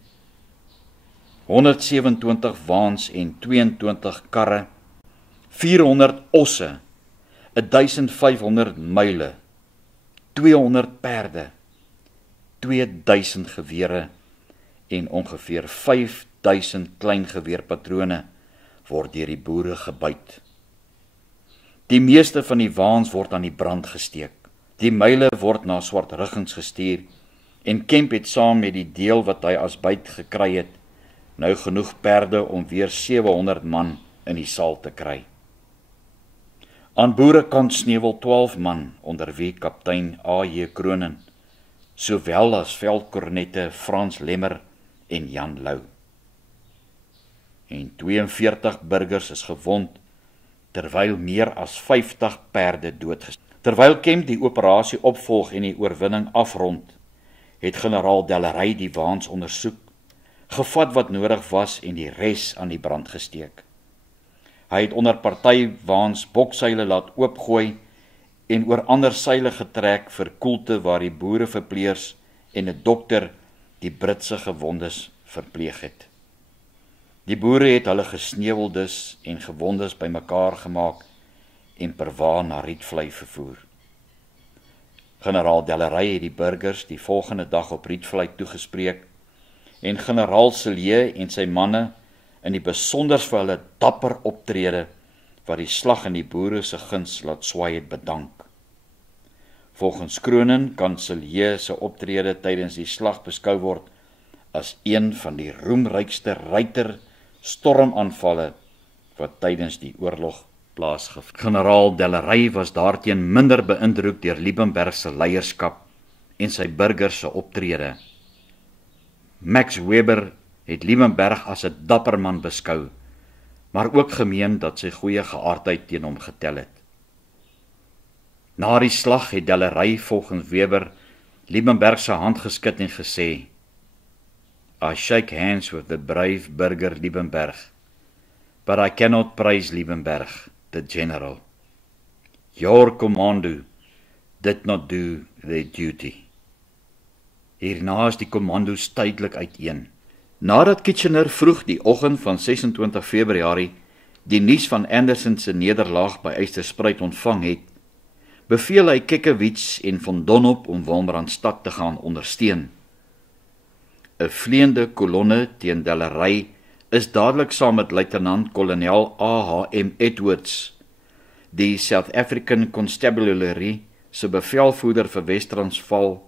127 waans en 22 karre, 400 osse, 1500 muile, 200 perde, 2000 gewere en ongeveer 5000 kleingeweerpatrone word deur die boere gebyt. Die meeste van die waans word aan die brand gesteek. Die muile word na Swartruggings gestuur en Kemp het saam met die deel wat hy as byt gekry het, nou genoeg perde om weer 700 man in die saal te kry. Aan boerekant sneuwel 12 man, onder wie kaptein A.J. Kronen, sowel as veldkornette Frans Lemmer en Jan Lou. En 42 burgers is gewond, terwyl meer as 50 perde doodgesteek. Terwyl Kemp die operasie opvolg en die oorwinning afrond, het generaal Delery die waans ondersoek, gevat wat nodig was en die res aan die brand gesteek. Hy het onder party waans bokseile laat oopgooi en oor ander seile getrek vir koelte waar die boereverpleegers en 'n dokter die Britse gewondes verpleeg het. Die boere het hulle gesneuweldes en gewondes bymekaar gemaak en per wa na Rietvlei vervoer. Generaal Delery het die burgers die volgende dag op Rietvlei toegespreek en generaal Cilliers en sy manne in die besonders vir hulle dapper optrede wat die slag in die boere se guns laat swaai het bedank. Volgens Kronen kan Cilliers se optrede tydens die slag beskou word as een van die roemrykste ruiter stormaanvalle wat tydens die oorlog plaasgevind. Generaal Delery was daarteen minder beïndruk deur Liebenberg se leierskap en sy burgers se optrede. Max Weber het Liebenberg as 'n dapper man beskou, maar ook gemeen dat sy goeie geaardheid teen hom getel het. Na die slag het Delery volgens Weber Liebenberg se hand geskud en gesê, "I shake hands with the brave burger Liebenberg, but I cannot praise Liebenberg, the general. Your commando did not do their duty." Hierna is die kommando's tydelik uiteen. Nadat Kitchener vroeg die oggend van 26 Februarie die nuus van Anderson se nederlaag by Eysterspruit ontvang het, beveel hy Kekewits en Von Donop om Wolmaranstad te gaan ondersteun. 'n Vleiende kolonne teen Delery is dadelik saam met luitenant-kolonel A.H.M. Edwards, die South African Constabulary se bevelvoerder vir Wes-Transvaal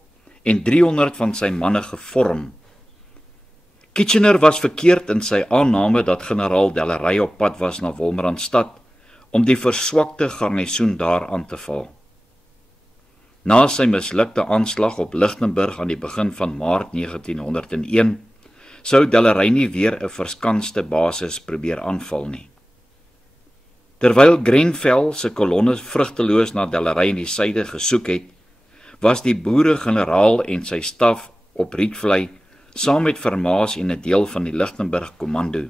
en 300 van sy manne gevorm. Kitchener was verkeerd in sy aanname dat generaal Dellery op pad was na Wolmaranstad om die verswakte garnisoen daar aan te val. Na sy mislukte aanslag op Lichtenburg aan die begin van Maart 1901, sou Dellery nie weer 'n verskanste basis probeer aanval nie. Terwyl Grenfell se kolonne vrugteloos na Dellery in die suide gesoek het, was die boere-generaal en sy staf op Rietvlei saam met Vermaas en 'n deel van die Lichtenburg Kommando.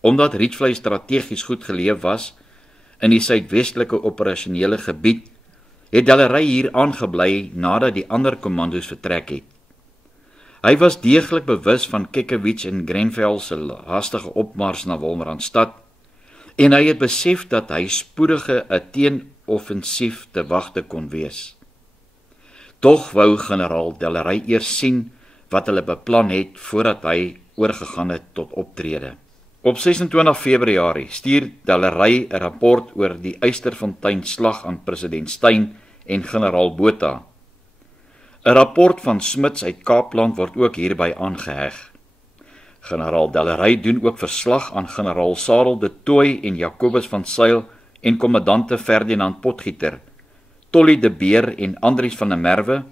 Omdat Rietvlei strategies goed geleef was in die suidwestelike operasionele gebied, het Dellery hier aangebly nadat die ander kommandos vertrek het. Hy was deeglik bewus van Kekewich en Grenfell se hastige opmars na Wolmaranstad en hy het besef dat hy spoedige 'n teenoffensief te wagte kon wees. Tog wou generaal Dellery eers sien wat hulle beplan het voordat hy oorgegaan het tot optrede. Op 26 Februarie stuur Dellery 'n rapport oor die Eysterfontein slag aan president Steyn en generaal Botha. 'n Rapport van Smuts uit Kaapland word ook hierby aangeheg. Generaal Dellery doen ook verslag aan generaal Sarel de Tooy en Jacobus van Sail en kommandante Ferdinand Potgieter, Tolly de Beer en Andries van der Merwe,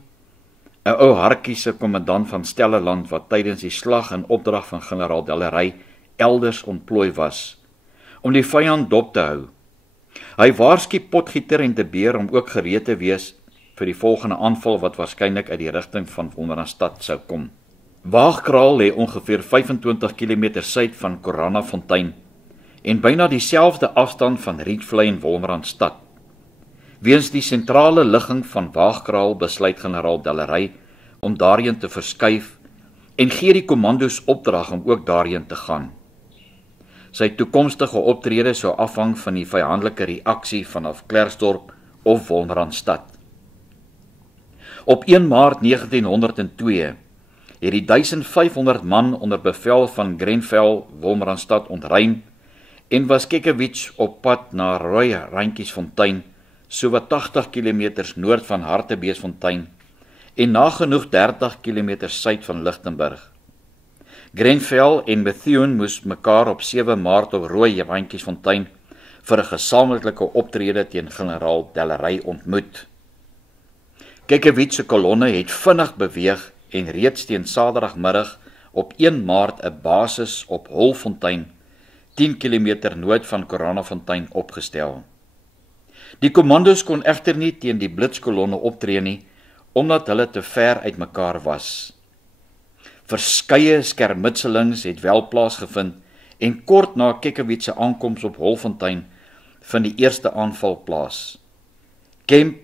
'n ou Hartjiese kommandant van Stelleland wat tydens die slag in opdrag van generaal Dellery elders ontplooi was, om die vyand dop te hou. Hy waarsku Potgieter en de Beer om ook gereed te wees vir die volgende aanval wat waarskynlik uit die rigting van Wolmaranstad sou kom. Waagkraal lê ongeveer 25 km suid van Korannafontein en byna dieselfde afstand van Rietvlei en Wolmaranstad. Weens die sentrale ligging van Waagkraal besluit generaal Dellery om daarheen te verskuif en gee die kommandos opdrag om ook daarheen te gaan. Sy toekomstige optrede sou afhang van die vyandelike reaksie vanaf Klerksdorp of Wolmaranstad. Op 1 Maart 1902 het die 1500 man onder bevel van Grenfell Wolmaranstad ontruim en was Kekewich op pad na Rooirandjiesfontein, sowat 80 km noord van Hartbeesfontein en nagenoeg 30 km suid van Lichtenburg. Grenfell en Bethune moes mekaar op 7 Maart op Rooirandjiesfontein vir 'n gesamentlike optrede teen generaal Dellery ontmoet. Kekewich se kolonne het vinnig beweeg en reeds teen Saterdagmiddag op 1 Maart 'n basis op Holfontein, 10 km noord van Korannafontein opgestel. Die kommandos kon egter nie teen die blitskolonne optree nie, omdat hulle te ver uitmekaar was. Verskeie skermutselings het wel plaasgevind en kort na Kekewich se aankoms op Holfontein vind die eerste aanval plaas. Kemp,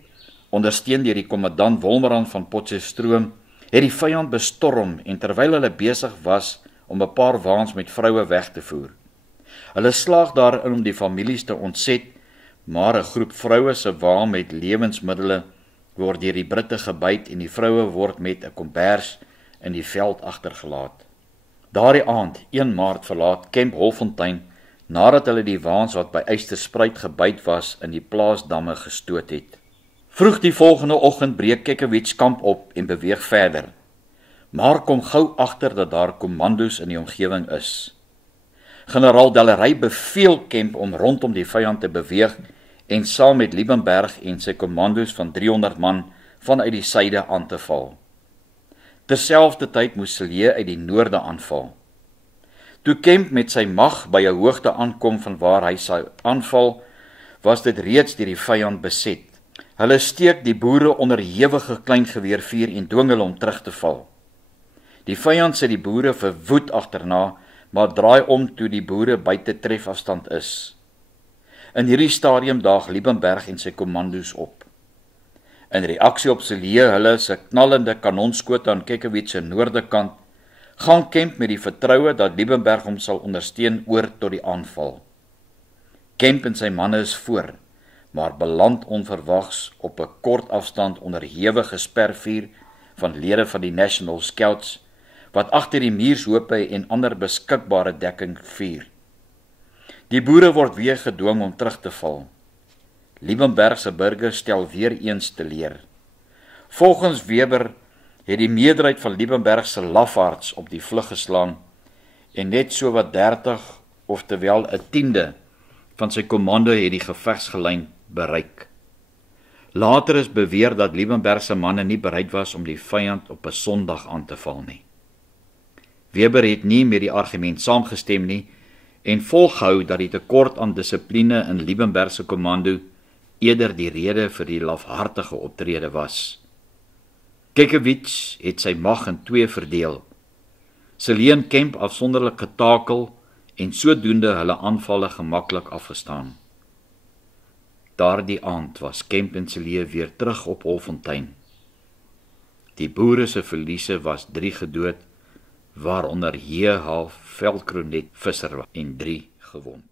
ondersteun deur die kommandant Wolmaran van Potchefstroom, het die vyand bestorm en terwyl hulle besig was om 'n paar waans met vroue weg te voer. Hulle slaag daarin om die families te ontset, maar 'n groep vroue se wa met lewensmiddele word deur die Britte gebyt en die vroue word met 'n kombers in die veld agtergelaat. Daardie aand, 1 Maart, verlaat Kemp Holfontein nadat hulle die waans wat by Eysterspruit gebyt was in die plaasdamme gestoot het. Vroeg die volgende oggend breek Kekewich kamp op en beweeg verder, maar kom gou agter dat daar kommandos in die omgewing is. Generaal Dellery beveel Kemp om rondom die vyand te beweeg en saam met Liebenberg en sy kommandos van 300 man vanuit die suide aan te val. Terselfdertyd moes Cilliers uit die noorde aanval. Toe Kemp met sy mag by 'n hoogte aankom van waar hy sou aanval, was dit reeds deur die vyand beset. Hulle steek die boere onder ewige kleingeweervuur en dwing hulle om terug te val. Die vyand sit die boere verwoed agterna, maar draai om toe die boere buite trefafstand is. In hierdie stadium daag Liebenberg en sy kommandos op. In reaksie op Cilliers hulle se knallende kanonskote aan Kekewich se noordekant, gaan Kemp met die vertroue dat Liebenberg hom sal ondersteun oor tot die aanval. Kemp en sy manne is voor, maar beland onverwags op 'n kort afstand onder hewige spervuur van lede van die National Scouts, wat agter die muurshope en ander beskikbare dekking vuur. Die boere word weer gedwing om terug te val. Liebenberg se burgers stel weer eens teleur. Volgens Weber het die meerderheid van Liebenberg se lafaards op die vlug geslaan en net so wat 30, oftewel 1/10 van sy kommando het die gevegsgelyn bereik. Later is beweer dat Liebenberg se manne nie bereid was om die vyand op 'n Sondag aan te val nie. Weber het nie met die argument saamgestem nie en volgehou dat die tekort aan dissipline in Liebenberg se kommando eerder die rede vir die lafhartige optrede was. Kekewich het sy mag in 2 verdeel. Celeen Kemp afsonderlik getakel en sodoende hulle aanvalle gemaklik afgestaan. Daardie aand was Kemp en Celeen weer terug op Holfontein. Die boere se verliese was 3 gedood, waaronder J.H. Veldkronet Visser en 3 gewond.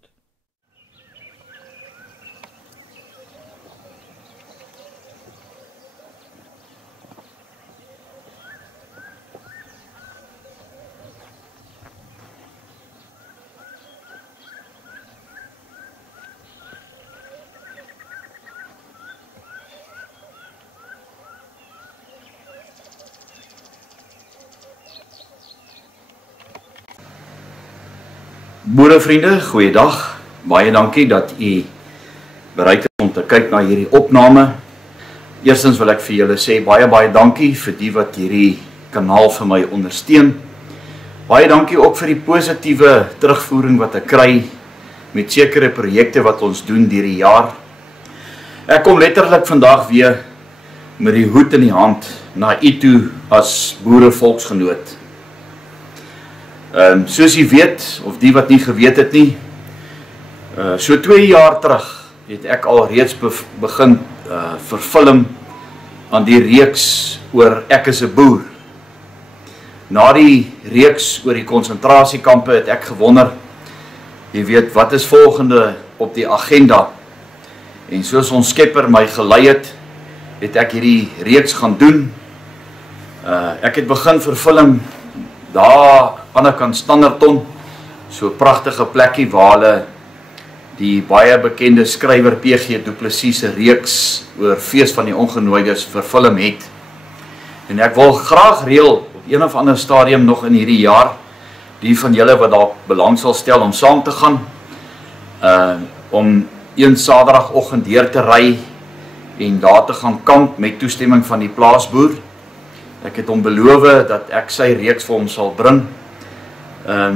Boerevriende, goeiedag. Baie dankie dat u bereid is om te kyk na hierdie opname. Eerstens wil ek vir julle sê baie dankie vir die wat hierdie kanaal vir my ondersteun. Baie dankie ook vir die positiewe terugvoering wat ek kry met sekere projekte wat ons doen deur die jaar. Ek kom letterlik vandag weer met die hoed in die hand na u toe as boerevolksgenoot. Soos jy weet, of die wat nie geweet het nie, so 2 jaar terug het ek al reeds begin verfilm aan die reeks oor Ek is 'n boer. Na die reeks oor die konsentrasiekampe het ek gewonder, jy weet, wat is volgende op die agenda? En soos ons Skepper my gelei het ek hierdie reeks gaan doen. Ek het begin verfilm daar aan die kant Standerton, so 'n pragtige plekkie waar hulle die baie bekende skrywer P.G. Du Plessis se reeks oor Fees van die Ongenooides verfilm het. En ek wil graag reël op een of ander stadium nog in hierdie jaar, die van julle wat dalk belang sal stel om saam te gaan, om een Saterdagoggend deur te ry en daar te gaan kamp met toestemming van die plaasboer. Ek het hom beloof dat ek sy reeks vir hom sal bring.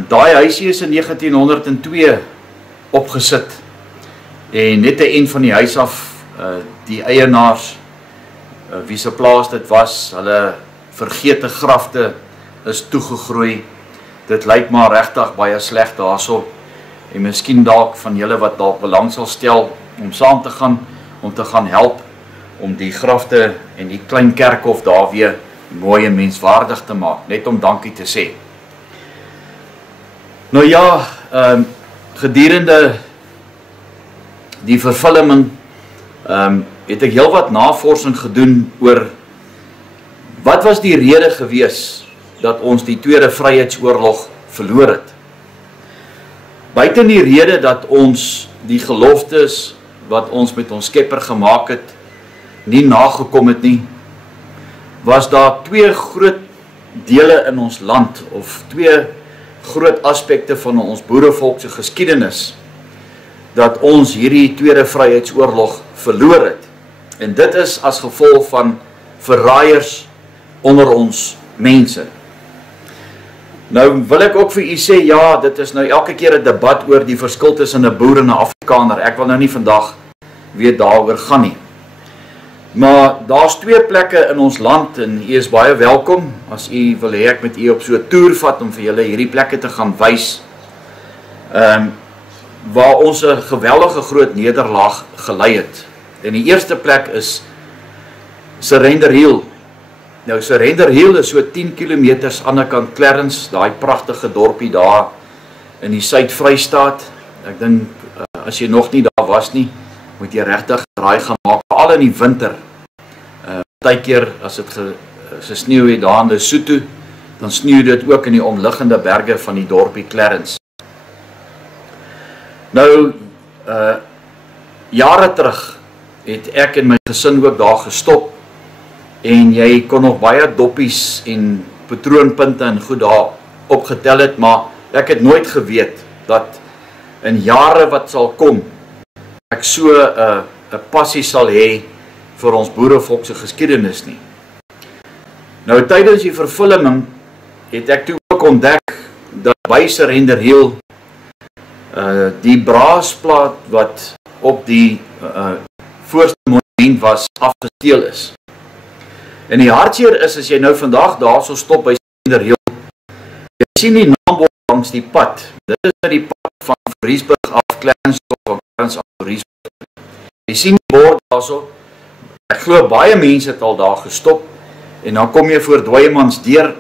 Daai huisie is in 1902 opgesit en net 'n end van die huis af, die eienaars, wie se plaas dit was, hulle vergete grafte is toegegroei. Dit lyk maar regtig baie sleg daarso, en miskien dalk van julle wat dalk belang sal stel om saam te gaan, om te gaan help om die grafte en die klein kerkhof daar weer mooi en menswaardig te maak, net om dankie te sê. Nou ja, gedurende die verfilming het ek heelwat navorsing gedoen oor wat was die rede gewees dat ons die Tweede Vryheidsoorlog verloor het. Buiten die rede dat ons die geloftes wat ons met ons Skepper gemaak het, nie nagekom het nie, was daar 2 groot dele in ons land, of 2 groot aspekte van ons boerevolk se geskiedenis, dat ons hierdie Tweede Vryheidsoorlog verloor het. En dit is as gevolg van verraaiers onder ons mense. Nou wil ek ook vir u sê, ja, dit is nou elke keer 'n debat oor die verskil tussen 'n boer en 'n Afrikaner. Ek wil nou nie vandag weer daaroor gaan nie. Maar daar's 2 plekke in ons land en u is baie welkom as u wil hê ek met u op so 'n toer vat om vir julle hierdie plekke te gaan wys. Waar ons 'n geweldige groot nederlaag gelei het. En die eerste plek is Surrender Hill. Nou Surrender Hill is so 10 km aan die kant Clarence, daai pragtige dorpie daar in die Suid-Vrystaat. Ek dink as jy nog nie daar was nie, moet jy regtig draai gaan maak, veral in die winter. Partykeer as dit gesneeu het daar in Lesotho, dan sneeu dit ook in die omliggende berge van die dorpie Clarence. Nou jare terug het ek en my gesin ook daar gestop en jy kon nog baie doppies en patroonpunte en goed daar opgetel het, maar ek het nooit geweet dat in jare wat sal kom, ek so 'n passie sal hê vir ons boerevolk se geskiedenis nie. Nou tydens die vervulling het ek toe ook ontdek dat by Surrender Hill die braasplaat wat op die voorste monument was afgesteel is. En die hartseer is as jy nou vandag daar so stop by Surrender Hill, jy sien die naambord langs die pad. Dit is nou die pad van Vriesburg af Clansdorp of Clarence af Vriesburg. Jy sien die bord daarso. Ek glo baie mense het al daar gestop en dan kom jy voor Dooiemans deur.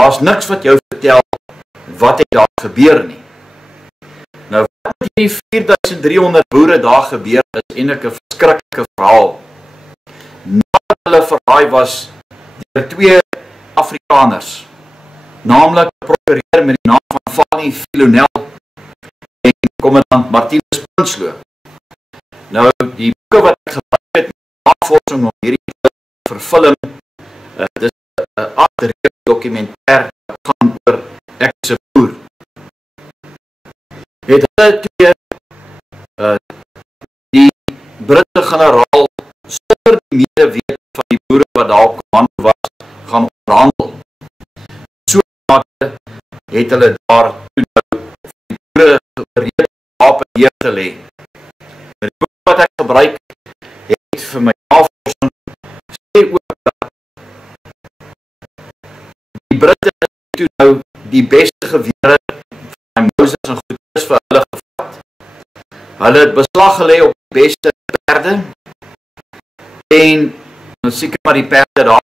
Daar's niks wat jou vertel wat het daar gebeur nie. Nou wat met die 4300 boere daar gebeur is eintlik 'n verskriklike verhaal. Nadat hulle verraai was deur 2 Afrikaners, naamlik 'n prokureur met die naam van Fanny Filonel en kommandant Martinus Prinsloo. Nou die boeke wat ek gebruik het navorsing om hierdie vervulling, dit is 'n agterreeks dokumentêr wat gaan oor ek is 'n boer. Het hulle twee die Britse generaal sonder die medewete van die boere wat daar op kommando was, gaan onderhandel. So het hulle daar toe die boere gereed wapen neergelê. Die boek wat ek gebruik het vir my navorsing sê ook dat die Britte toe nou die beste gewere van Moses en goedes vir hulle gevat. Hulle het beslag gelê op die beste perde en seker maar die perde daar